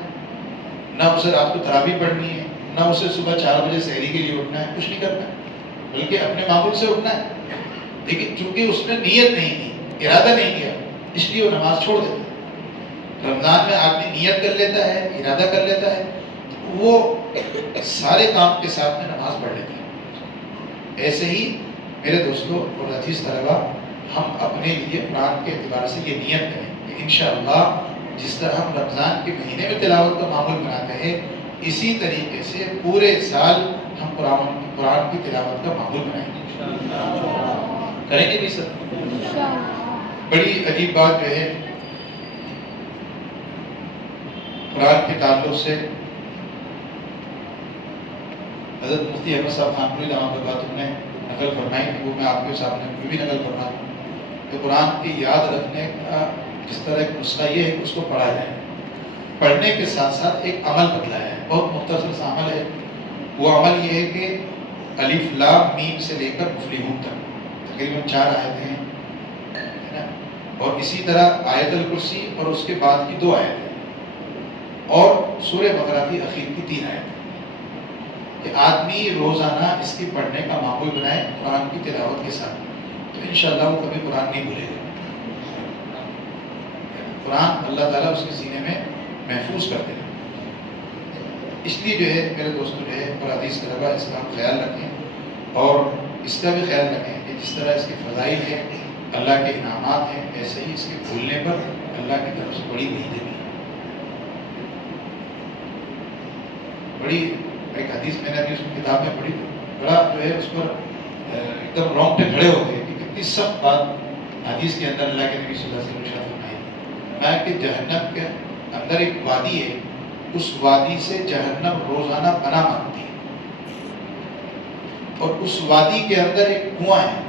نہ اسے رات کو تراویح پڑھنی ہے، نہ اسے صبح 4 بجے سحری کے لیے اٹھنا ہے، کچھ نہیں کرنا ہے، بلکہ اپنے معمول سے اٹھنا ہے. لیکن چونکہ اس نے نیت نہیں کی، ارادہ نہیں کیا، اس لیے وہ نماز چھوڑ دیتا ہے. رمضان میں آدمی نیت کر لیتا ہے، ارادہ کر لیتا ہے، وہ سارے کام کے ساتھ میں نماز پڑھ لیتا ہے. ایسے ہی میرے دوستوں اور عزیز طلبہ، ہم اپنے لیے قرآن کے اعتبار سے یہ نیت کریں کہ انشاءاللہ جس طرح ہم رمضان کے مہینے میں تلاوت کا معمول بناتے ہیں، اسی طریقے سے پورے سال ہم قرآن کی تلاوت کا معمول بنائیں گے. کریں گے بھی سر؟ بڑی عجیب بات جو ہے قرآن کے تعلق سے، حضرت مفتی احمد صاحب خانپوری رحمۃ اللہ بات نے نقل فرمائی، وہ میں آپ کے سامنے بھی نقل فرما دوں کہ قرآن کی یاد رکھنے کا جس طرح ایک نسخہ یہ ہے کہ اس کو پڑھا جائے، پڑھنے کے ساتھ ساتھ ایک عمل بتلایا ہے. بہت مختصر سا عمل ہے. وہ عمل یہ ہے کہ الف لام میم سے لے کر مفلحون تک تقریباً 4 آیتیں ہیں، اور اسی طرح آیت الکرسی اور اس کے بعد کی 2 آیتیں، اور سورہ بقرہ کی اخیر کی 3 آیتیں، کہ آدمی روزانہ اس کی پڑھنے کا معمول بنائے قرآن کی تلاوت کے ساتھ، تو انشاءاللہ وہ کبھی قرآن نہیں بھولے گا. قرآن اللہ تعالیٰ اس کے سینے میں محفوظ کر دے گا. اس لیے جو ہے میرے دوستوں جو ہے اور عزیز طلبہ، اس کا ہم خیال رکھیں، اور اس کا بھی خیال رکھیں کہ جس طرح اس کے فضائل ہیں، اللہ کے انعامات ہیں، ایسے ہی اس کے بھولنے پر اللہ کی طرف سے بڑی وعیدیں بھی ہیں. بڑی ایک حدیث میں نے ابھی اس کتاب میں پڑھی، بڑا جو ہے اس پر ایک دم رونگٹے کھڑے ہو گئے کہ کتنی سخت بات حدیث کے اندر اللہ کے نبی صلی اللہ علیہ وسلم نے ارشاد فرمائی کہ جہنم کے اندر ایک وادی ہے، اس وادی سے جہنم روزانہ پناہ مانگتی ہے، اور اس وادی کے اندر ایک کنواں ہے،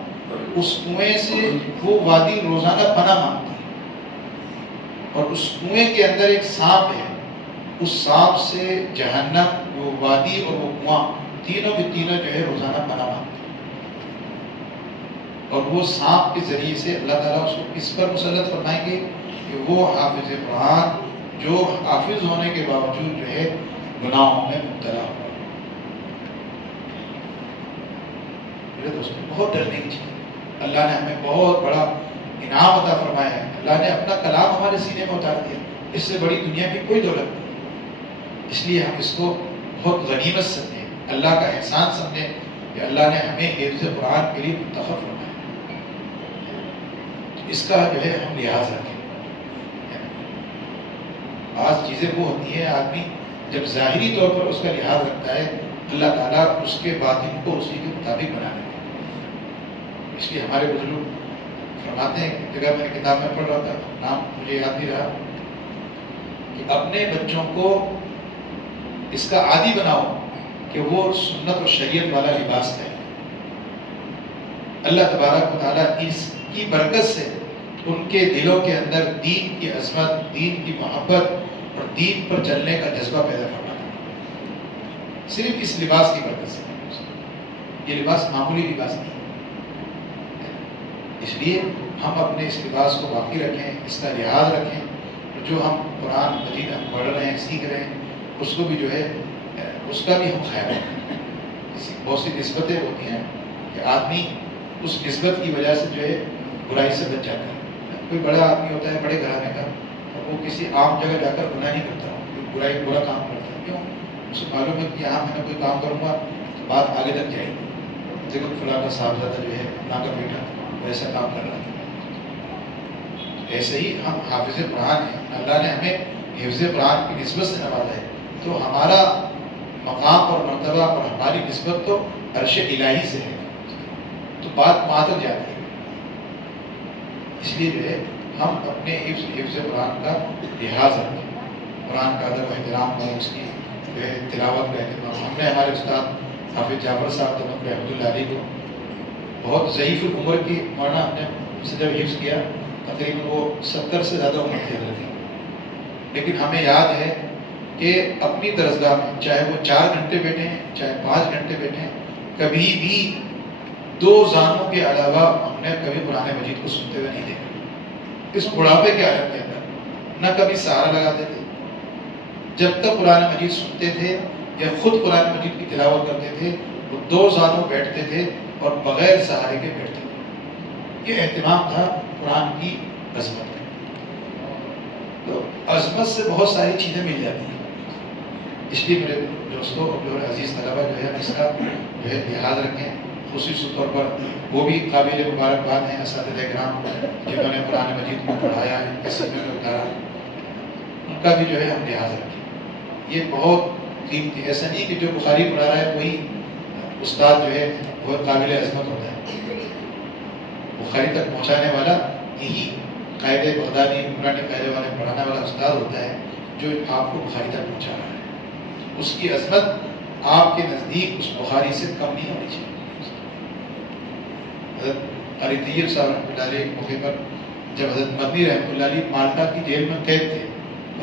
اس کنویں سے وہ وادی روزانہ پناہ مانگتی ہے، اور اس کنویں کے اندر ایک سانپ ہے، اس سانپ سے جہنم، وہ وادی اور وہ کنواں، تینوں کے تینوں جو ہے روزانہ پناہ مانگتی ہے. اور وہ سانپ کے ذریعے سے اللہ تعالیٰ اس کو اس پر مسلط فرمائیں گے کہ وہ حافظ قرآن جو حافظ ہونے کے باوجود جو ہے گناہوں میں مبتلا ہو. میرے دوستوں بہت ڈرنے کی چیز، اللہ نے ہمیں بہت بڑا انعام عطا فرمایا ہے. اللہ نے اپنا کلام ہمارے سینے میں اتار دیا، اس سے بڑی دنیا کی کوئی دولت نہیں. اس لیے ہم اس کو بہت غنیمت سمجھیں، اللہ کا احسان سمجھیں کہ اللہ نے ہمیں حفظ قرآن کے لیے منتخب فرمایا. اس کا جو ہے ہم لحاظ رکھیں. بعض چیزیں وہ ہوتی ہیں آدمی جب ظاہری طور پر اس کا لحاظ رکھتا ہے، اللہ تعالیٰ اس کے باطن کو اسی کے مطابق بنا دیتا ہے. اس لیے ہمارے بزرگ فرماتے ہیں، ایک جگہ میں نے کتاب میں پڑھ رہا تھا، نام مجھے یاد نہیں رہا، کہ اپنے بچوں کو اس کا عادی بناؤ کہ وہ سنت و شریعت والا لباس پہنے. اللہ تبارک و تعالیٰ اس کی برکت سے ان کے دلوں کے اندر دین کی عظمت، دین کی محبت اور دین پر چلنے کا جذبہ پیدا کرنا ہے، صرف اس لباس کی برکت سے. یہ لباس معمولی لباس نہیں، اس لیے ہم اپنے اس لباس کو باقی رکھیں، اس کا لحاظ رکھیں. جو ہم قرآن مجید ہم پڑھ رہے ہیں، سیکھ رہے ہیں، اس کو بھی جو ہے اس کا بھی ہم خیال رکھیں. بہت سی نسبتیں ہوتی ہیں کہ آدمی اس نسبت کی وجہ سے جو ہے برائی سے بچ جاتا ہے. کوئی بڑا آدمی ہوتا ہے بڑے گھرانے کا، اور وہ کسی عام جگہ جا کر گناہ نہیں کرتا، کوئی برائی برا کام کرتا ہے. کیوں؟ اسے معلوم ہے کہ یہاں میں نے کوئی کام کروں گا تو بات آگے تک جائے گی. لیکن فلاں کا صاحبزادہ جو ہے فلاں کا بیٹا وہ ایسا کام کر رہا ہے. ایسے ہی ہم حافظ قرآن ہیں، اللہ نے ہمیں حفظ قرآن کی نسبت سے نوازا ہے، تو ہمارا مقام اور مرتبہ اور ہماری نسبت تو عرش الہی سے ہے، تو بات وہاں تک جاتی ہے۔ اس لیے جو ہے ہم اپنے حفظ قرآن کا لحاظ رکھیں، قرآن کا ادب و احترام ہو، اس کی جو ہے تلاوت کا اہتمام۔ ہم نے ہمارے استاد حافظ جعفر صاحب رحمۃ اللہ علیہ کو بہت ضعیف العمر کی مولانا ہم نے سے جب حفظ کیا، تقریباً وہ 70 سے زیادہ عمر کی حضرت تھی، لیکن ہمیں یاد ہے کہ اپنی درسگاہ میں چاہے وہ 4 گھنٹے بیٹھے ہیں چاہے 5 گھنٹے بیٹھے ہیں، کبھی بھی 2 زانوں کے علاوہ ہم نے کبھی قرآن مجید کو سنتے ہوئے نہیں دیکھا۔ اس بڑھاپے کے عالم کے اندر نہ کبھی سہارا لگاتے تھے، جب تک قرآن مجید سنتے تھے یا خود قرآن مجید کی تلاوت کرتے تھے وہ 2 زانوں بیٹھتے تھے اور بغیر سہارے کے بیٹھتے تھے۔ یہ اہتمام تھا قرآن کی عظمت کا۔ تو عظمت سے بہت ساری چیزیں مل جاتی ہیں، اس لیے میرے دوستوں اور جو عزیز طلبہ جو ہے اس کا جو ہے لحاظ رکھیں۔ خصوصی طور پر وہ بھی قابل مبارکباد ہیں اساتذہ کرام جنہوں نے قرآن مجید کو پڑھایا ہے، کسی میں اتارا، ان کا بھی جو ہے ہم لحاظ رکھیں۔ یہ بہت قیمتی، ایسا نہیں کہ جو بخاری پڑھا رہا ہے وہی استاد جو ہے وہ قابل عظمت ہوتا ہے۔ بخاری تک پہنچانے والا یہی قاعدے بغدادی عمرانی قاعدے والے پڑھانے والا استاد ہوتا ہے جو آپ کو بخاری تک پہنچا رہا ہے۔ اس کی عظمت آپ کے نزدیک اس بخاری سے کم نہیں ہونی چاہیے۔ حضرت علی طیب صاحب رحمۃ اللہ علیہ ایک موقع پر جب حضرت مدنی رحمۃ اللہ علیہ مالٹا کی جیل میں قید تھے،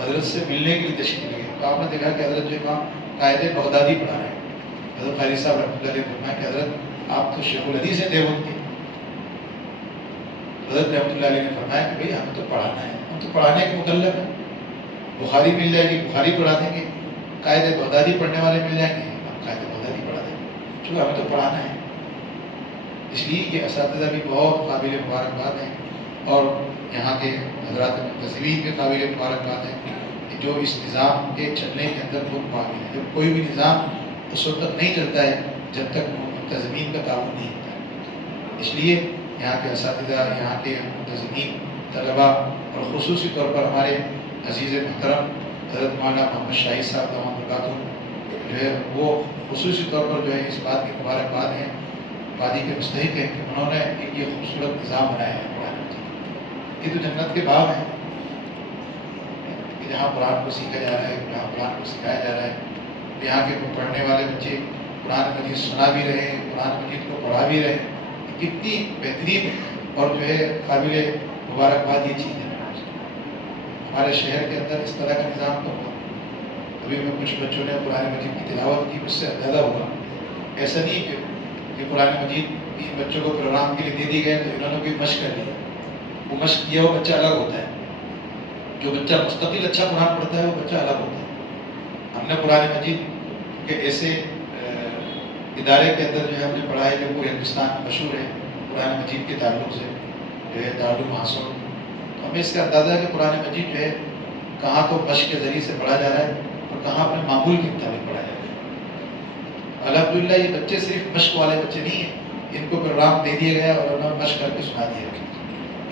حضرت سے ملنے کے لیے تشریف لے گئے، تو آپ نے دیکھا کہ حضرت جو امام قاعدے بغدادی پڑھا رہے ہیں۔ حضرت قاری صاحب رحمۃ اللہ علیہ نے فرمایا کہ حضرت آپ تو شیخ الحدیث ہیں دیوبند کے۔ حضرت رحمۃ اللہ علیہ نے فرمایا کہ بھئی ہمیں تو پڑھانا ہے، ہم تو پڑھانے کے مکلف ہیں، بخاری مل جائے گی بخاری پڑھا دیں گے، قاعدے بغدادی پڑھنے والے مل جائیں گے ہم قاعدے بغدادی پڑھا دیں گے، چونکہ ہمیں تو پڑھانا ہے۔ اس لیے یہ اساتذہ بھی بہت قابل مبارکباد ہیں، اور یہاں کے حضرات منتظمین بھی قابل مبارکباد ہیں جو اس نظام کے چلنے کے اندر بہت قابل ہے۔ جب کوئی بھی نظام اس وقت تک نہیں چلتا ہے جب تک منتظمین کا تعاون نہیں ہوتا ہے۔ اس لیے یہاں کے اساتذہ، یہاں کے منتظمین، طلباء اور خصوصی طور پر ہمارے عزیز محترم حضرت مولانا محمد شاہد صاحب دامت برکاتہ جو ہے وہ خصوصی طور پر جو ہے اس بات کی مبارکباد ہیں، وادی کے مستحق ہیں کہ انہوں نے ایک یہ خوبصورت نظام بنایا ہے۔ یہ تو جنت کے باغ ہیں کہ جہاں قرآن کو سیکھا جا رہا ہے، جہاں قرآن کو سکھایا جا رہا ہے، یہاں کے پڑھنے والے بچے قرآن مجید سنا بھی رہے ہیں، قرآن مجید کو پڑھا بھی رہے ہیں۔ کتنی بہترین اور جو ہے قابل مبارکباد یہ چیز ہے۔ ہمارے شہر کے اندر اس طرح کا نظام تو ہوا، ابھی میں کچھ بچوں نے قرآن مجید کی تلاوت کی، اس سے اندازہ ہوا۔ ایسا نہیں کہ قرآن مجید ان بچوں کو پروگرام کے لیے دے دی گئے تو انہوں نے کوئی مشق کر لیا، وہ مشق کیا وہ بچہ الگ ہوتا ہے۔ جو بچہ مستقل اچھا قرآن پڑھتا ہے وہ بچہ الگ ہوتا ہے۔ ہم نے قرآن مجید کے ایسے ادارے کے اندر جو ہے ہم نے پڑھا ہے جو پورے ہندوستان مشہور ہے قرآن مجید کے تعلق سے، جو ہے دارالمحسن۔ تو ہمیں اس کا اندازہ ہے کہ قرآن مجید جو ہے کہاں تو مشق کے ذریعے سے پڑھا جا رہا ہے اور کہاں اپنے معمول کے مطابق پڑھا جا رہا ہے۔ الحمدللہ یہ بچے صرف مشق والے بچے نہیں ہیں، ان کو پروگرام دے دیا گیا اور انہوں نے مشق کر کے سنا دیا گیا۔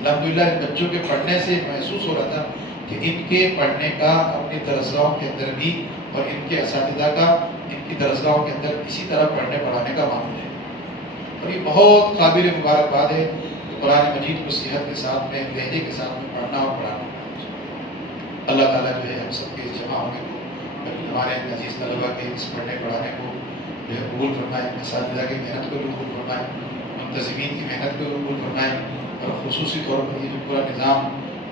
الحمدللہ ان بچوں کے پڑھنے سے محسوس ہو رہا تھا کہ ان کے پڑھنے کا اپنی درسگاہوں کے اندر بھی اور ان کے اساتذہ کا ان کی درسگاہوں کے اندر اسی طرح پڑھنے پڑھانے کا معمول ہے، اور یہ بہت قابل مبارکباد ہے کہ قرآن مجید کو صحت کے ساتھ میں، لہجے کے ساتھ میں پڑھنا اور پڑھانا۔ اللہ تعالیٰ جو ہے ہم سب کے جمع ہونے کو، ہمارے عزیز طلباء کے اس پڑھنے پڑھانے کو جو ہے قبول فرمائے، اساتذہ کی محنت کو قبول فرمائے، منتظمین کی محنت کو قبول فرمائے، اور خصوصی طور پر یہ جو پورا نظام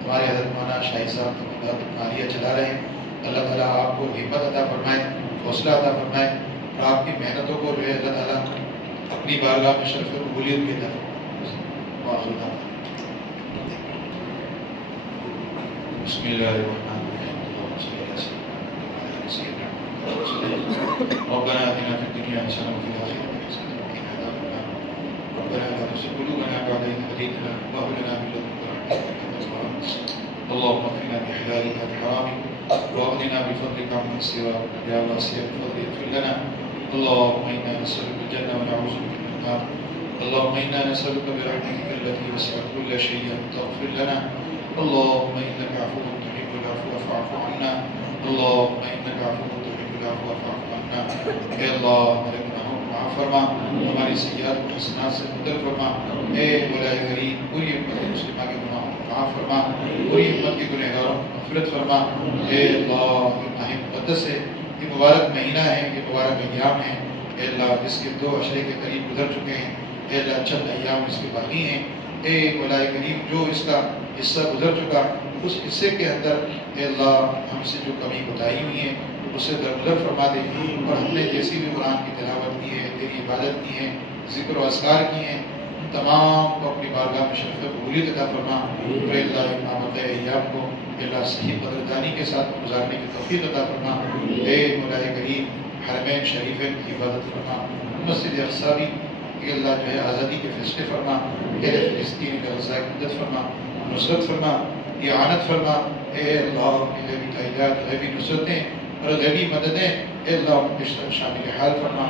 ہمارے حضرت مولانا شاہد صاحب عالیہ چلا رہے ہیں، اللہ تعالیٰ آپ کو ہمت عطا فرمائے، حوصلہ عطا فرمائے، اور آپ کی محنتوں کو جو ہے اللہ تعالیٰ اپنی بارگاہ میں شرف قبولیت بھی عطا فرمائے۔ بسم اللہ الرحمن الرحیم، اللہم صلی اللہ علیہ وسلم، ربنا آتنا فی الدنیا حسنۃ وفی الآخرۃ حسنۃ وقنا عذاب النار، ربنا لا تزغ قلوبنا بعد إذ هديتنا وهب لنا من لدنك رحمة إنك أنت الوهاب، اللهم اكفنا بحلالك عن حرامك واغننا بفضلك عمن سواك، يا واسع الفضل اغفر لنا، اللهم إنا نسألك الجنة ونعوذ بك من النار، اللهم إنا نسألك برحمتك التي وسعت كل شيء أن تغفر لنا، اللهم إنك عفو تحب العفو فاعف عنا، اللهم إنك عفو تحب العفو فاعف عنا. رحمنا. اے اللہ ہمارے گناہوں کو معاف فرما, ہماری سیئات کو حسنات سے بدل فرما. اے مولا کریم پوری امت مسلمہ کے گناہوں کو معاف فرما, پوری امت کے گنہگاروں کو مغفرت فرما. اے اللہ یہ ماہ مقدس ہے, یہ مبارک مہینہ ہے, یہ مبارک ایام ہیں. اے اللہ جس کے 2 عشرے کے قریب گزر چکے ہیں, اے اللہ چند ایام اس کے باقی ہیں. اے مولا کریم جو اس کا حصہ گزر چکا اس حصے کے اندر اے اللہ ہم سے جو کمی کوتاہی ہوئی ہے اسے درگزر فرما دے, اور ہم نے جیسی بھی قرآن کی تلاوت کی ہے, تیری عبادت کی ہے, ذکر و اذکار کی ہیں, ان تمام کو اپنی بارگاہ میں شرف قبولیت عطا فرما. اور اے اللہ امامت ایام کو اے اللہ صحیح قدردانی کے ساتھ گزارنے کی توفیق عطا فرما. اے مولا کریم حرمین شریفین کی حفاظت فرما, مسجد اقصی بھی کہ اللہ جو ہے آزادی کے فیصلے فرما, اہل فلسطین کے غزہ کی مدد فرما, نصرت فرما, اعانت فرما. اے اللہ غیبی تائیدات, غیبی نصرتیں اور غیبی مددیں اے اللہ ان کے شامل حال فرما.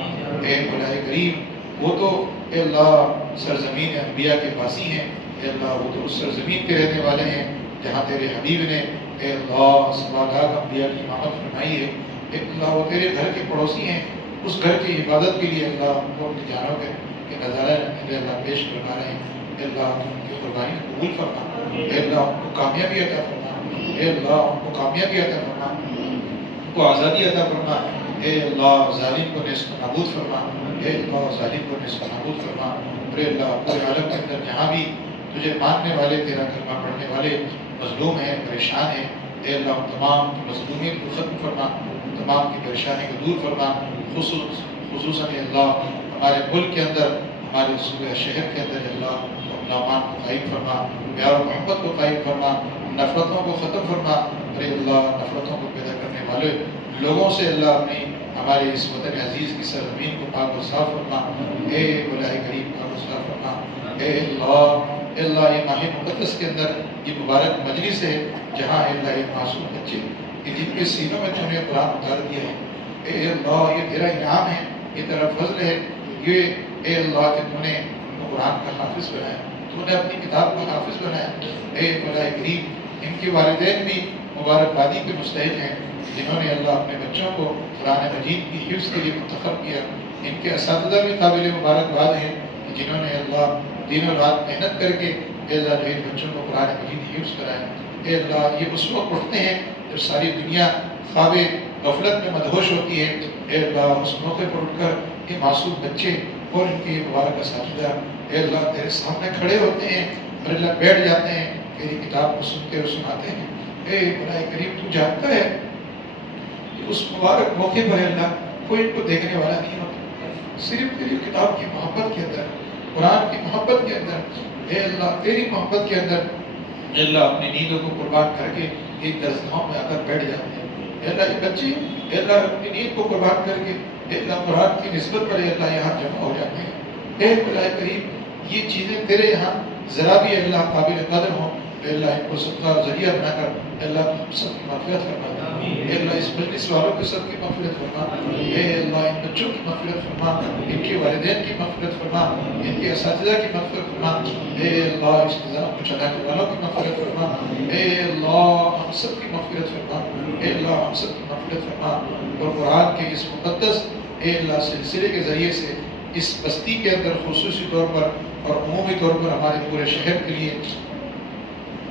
اے مولا کریم وہ تو اے اللہ سرزمین انبیاء کے باسی ہیں, اے اللہ وہ تو اس سرزمین کے رہنے والے ہیں جہاں تیرے حبیب نے اے اللہ سوا لاکھ انبیاء کی امامت فرمائی ہے. اے اللہ وہ تیرے گھر کے پڑوسی ہیں, اس گھر کی حفاظت کے لیے اللہ وہ اپنی جانوں کے نظارہ اے اللہ پیش کرنا رہے ہیں. اے اللہ ان کی قربانی قبول فرما. اے اللہ ان کو کامیابی عطا فرما. اے اللہ ان کو کامیابی عطا فرما, ان کو آزادی عطا فرما. اے اللہ ظالم کو نیست و نابود فرما. اے اللہ ظالم کو نیست و نابود فرما. اور اے اللہ پورے عالم کے اندر جہاں بھی تجھے ماننے والے, تیرا کلمہ پڑھنے والے مظلوم ہیں, پریشان ہیں, اے اللہ ان تمام کی مظلومیت کو ختم فرما, تمام کی پریشانی کو دور فرما. خصوصاً اے اللہ ہمارے ملک کے اندر, ہمارے صوبہ شہر کے اندر اللہ اپنا امان کو قائم فرما, پیار و محبت کو قائم فرما, نفرتوں کو ختم فرما. ارے اللہ نفرتوں کو پیدا کرنے والے لوگوں سے اللہ اپنی ہمارے اس وطن عزیز کی سرزمین کو پاک و صاف فرما. اے مولا کریم پاک و صاف فرما. اے اللہ یہ ماہ مقدس کے اندر یہ مبارک مجلس ہے جہاں اے اللہ یہ معصوم بچے کہ جن کے سینوں میں تو نے قرآن اتار دیا ہے. اے اللہ یہ تیرا انعام ہے, یہ تیرا فضل ہے, یہ اے اللہ کہ تو نے قرآن کا حافظ بنایا, تو نے اپنی کتاب کا حافظ بنایا. اے مولا کریم ان کے والدین بھی مبارکبادی کے مستحق ہیں جنہوں نے اللہ اپنے بچوں کو قرآن مجید کی حفظ کے لیے منتخب کیا. ان کے اساتذہ بھی قابل مبارکباد ہیں جنہوں نے اللہ دن و رات محنت کر کے اے اللہ جو ان بچوں کو قرآن مجید کی حفظ کرایا. اے اللہ یہ اس وقت اٹھتے ہیں جب ساری دنیا خواب غفلت میں مدہوش ہوتی ہے. اے اللہ اس موقع پر اٹھ کر یہ معصوم بچے اور ان کے مبارک اساتذہ اے اللہ تیرے سامنے کھڑے ہوتے ہیں اور اللہ بیٹھ جاتے ہیں, تیری کتاب کو سنتے اور سناتے ہیں. اے مولا کریم تو جانتا ہے کہ اس مبارک موقع پر اللہ کوئی ان کو دیکھنے والا نہیں ہوتا, صرف تیری کتاب کی محبت کے اندر, قرآن کی محبت کے اندر اے اللہ تیری محبت کے اندر اے اللہ اپنی نیندوں کو قربان کر کے ایک درسگاہوں میں آ کر بیٹھ جاتے ہیں. اے اللہ یہ بچے اے اللہ اپنی نیند کو قربان کر کے اے اللہ قرآن کی نسبت پر اے اللہ یہاں جمع ہو جاتے ہیں. اے مولا کریم یہ چیزیں تیرے یہاں ذرا بھی اللہ قابل قدر ہوں, اے اللہ ان کو سب کا ذریعہ بنا کر اے اللہ سب کی مغفرت فرما. اے اللہ اس مجلس والوں کے سب کی مغفرت فرما. اے اللہ ان بچوں کی مغفرت فرما, ان کے والدین کی مغفرت فرما, ان کے اساتذہ کی مغفرت فرما. اے اللہ اس نظام کو چلانے والوں کی مغفرت فرما. اے اللہ ہم سب کی مغفرت فرما. اے اللہ ہم سب کی مغفرت فرما. اور قرآن کے اس مقدس اے اللہ سلسلے کے ذریعے سے اس بستی کے اندر خصوصی طور پر اور عمومی طور پر ہمارے پورے شہر کے لیے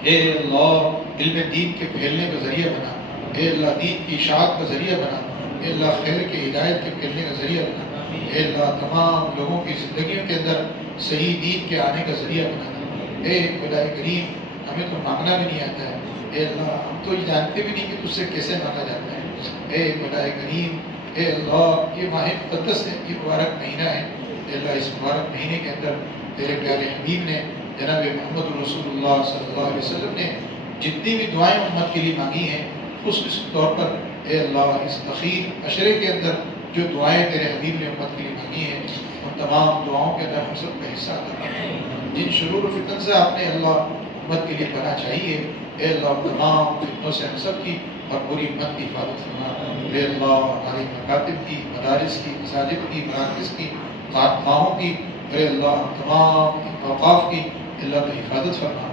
اے اللہ علم دین کے پھیلنے کا ذریعہ بنا. اے اللہ دین کی اشاعت کا ذریعہ بنا. اے اللہ خیر کے ہدایت کے پھیلنے کا ذریعہ بنا. اے اللہ تمام لوگوں کی زندگیوں کے اندر صحیح دین کے آنے کا ذریعہ بنا. اے خدا کریم ہمیں تو مانگنا بھی نہیں آتا ہے. اے اللہ ہم تو یہ جانتے بھی نہیں کہ تجھ سے کیسے مانگا جاتا ہے. اے خدا کریم اے اللہ یہ ماہ مقدس ہے, یہ مبارک مہینہ ہے. اے اللہ اس مبارک مہینے کے اندر تیرے پیارے حبیب نے جناب محمد رسول اللہ صلی اللہ علیہ وسلم نے جتنی بھی دعائیں امت کے لیے مانگی ہیں خصوصی طور پر اے اللہ اس اخیر عشرے کے اندر جو دعائیں تیرے حبیب نے امت کے لیے مانگی ہیں ان تمام دعاؤں کے اندر ہم سب کا حصہ عطا فرما. جن شرور و فتن سے آپ نے اللہ امت کے لیے پناہ چاہیے اے اللہ تمام فتنوں سے ہم سب کی اور پوری امت کی حفاظت فرما. اے اللہ ہماری مکاتب کی, مدارس کی, مساجد کی, مراکز کی, خانقاہوں کی, اے اللہ تمام اوقاف کی اللہ کی حفاظت فرما.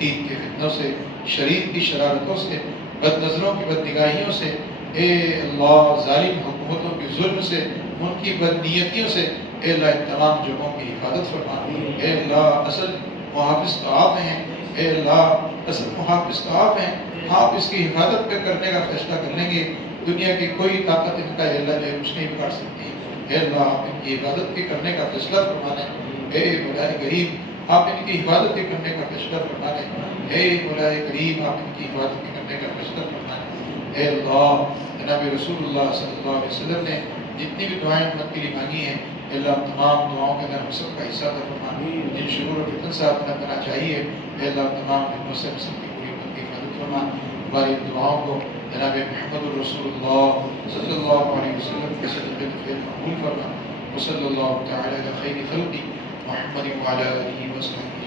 دین کے فتنوں سے, شریر کی شرارتوں سے, بد نظروں کی بد نگاہیوں سے اے اللہ ظالم حکومتوں کے ظلم سے، ان کی بدنیتیوں سے اے اللہ ان تمام جگہوں کی حفاظت فرما۔ اے اللہ اصل محافظ تو آپ ہیں، اے اللہ اصل محافظ تو آپ ہیں، آپ اس کی حفاظت کرنے کا فیصلہ کر لیں گے، دنیا کی کوئی طاقت ان کا اے اللہ جو ہے کچھ نہیں بگاڑ سکتی۔ اے اللہ آپ ان کی حفاظت کے کرنے کا فیصلہ فرما لیں۔ اے مولا کریم آپ ان کی حفاظت کے کرنے کا فیصلہ فرما لیں۔ اے مولا کریم آپ ان کی حفاظت کے کرنے کا فیصلہ فرما لیں۔ اے اللہ جناب رسول اللہ صلی اللہ علیہ وسلم نے جتنی بھی دعائیں امت کے لیے مانگی ہیں، اے اللہ تمام دعاؤں کے اندر ہم سب کا حصہ عطا فرما۔ جن شرور و فتن سے اپنا کرنا چاہیے، اے اللہ تمام فتنوں سے ہم سب کی پوری امت کی حفاظت فرما۔ ہماری دعاؤں کو جناب محمد الرسول اللہ صلی اللہ علیہ وسلم کے صدقے میں قبول فرما۔ وصلی اللہ تعالی علی خیر خلقی محمد وعلی آلہ وصحبہ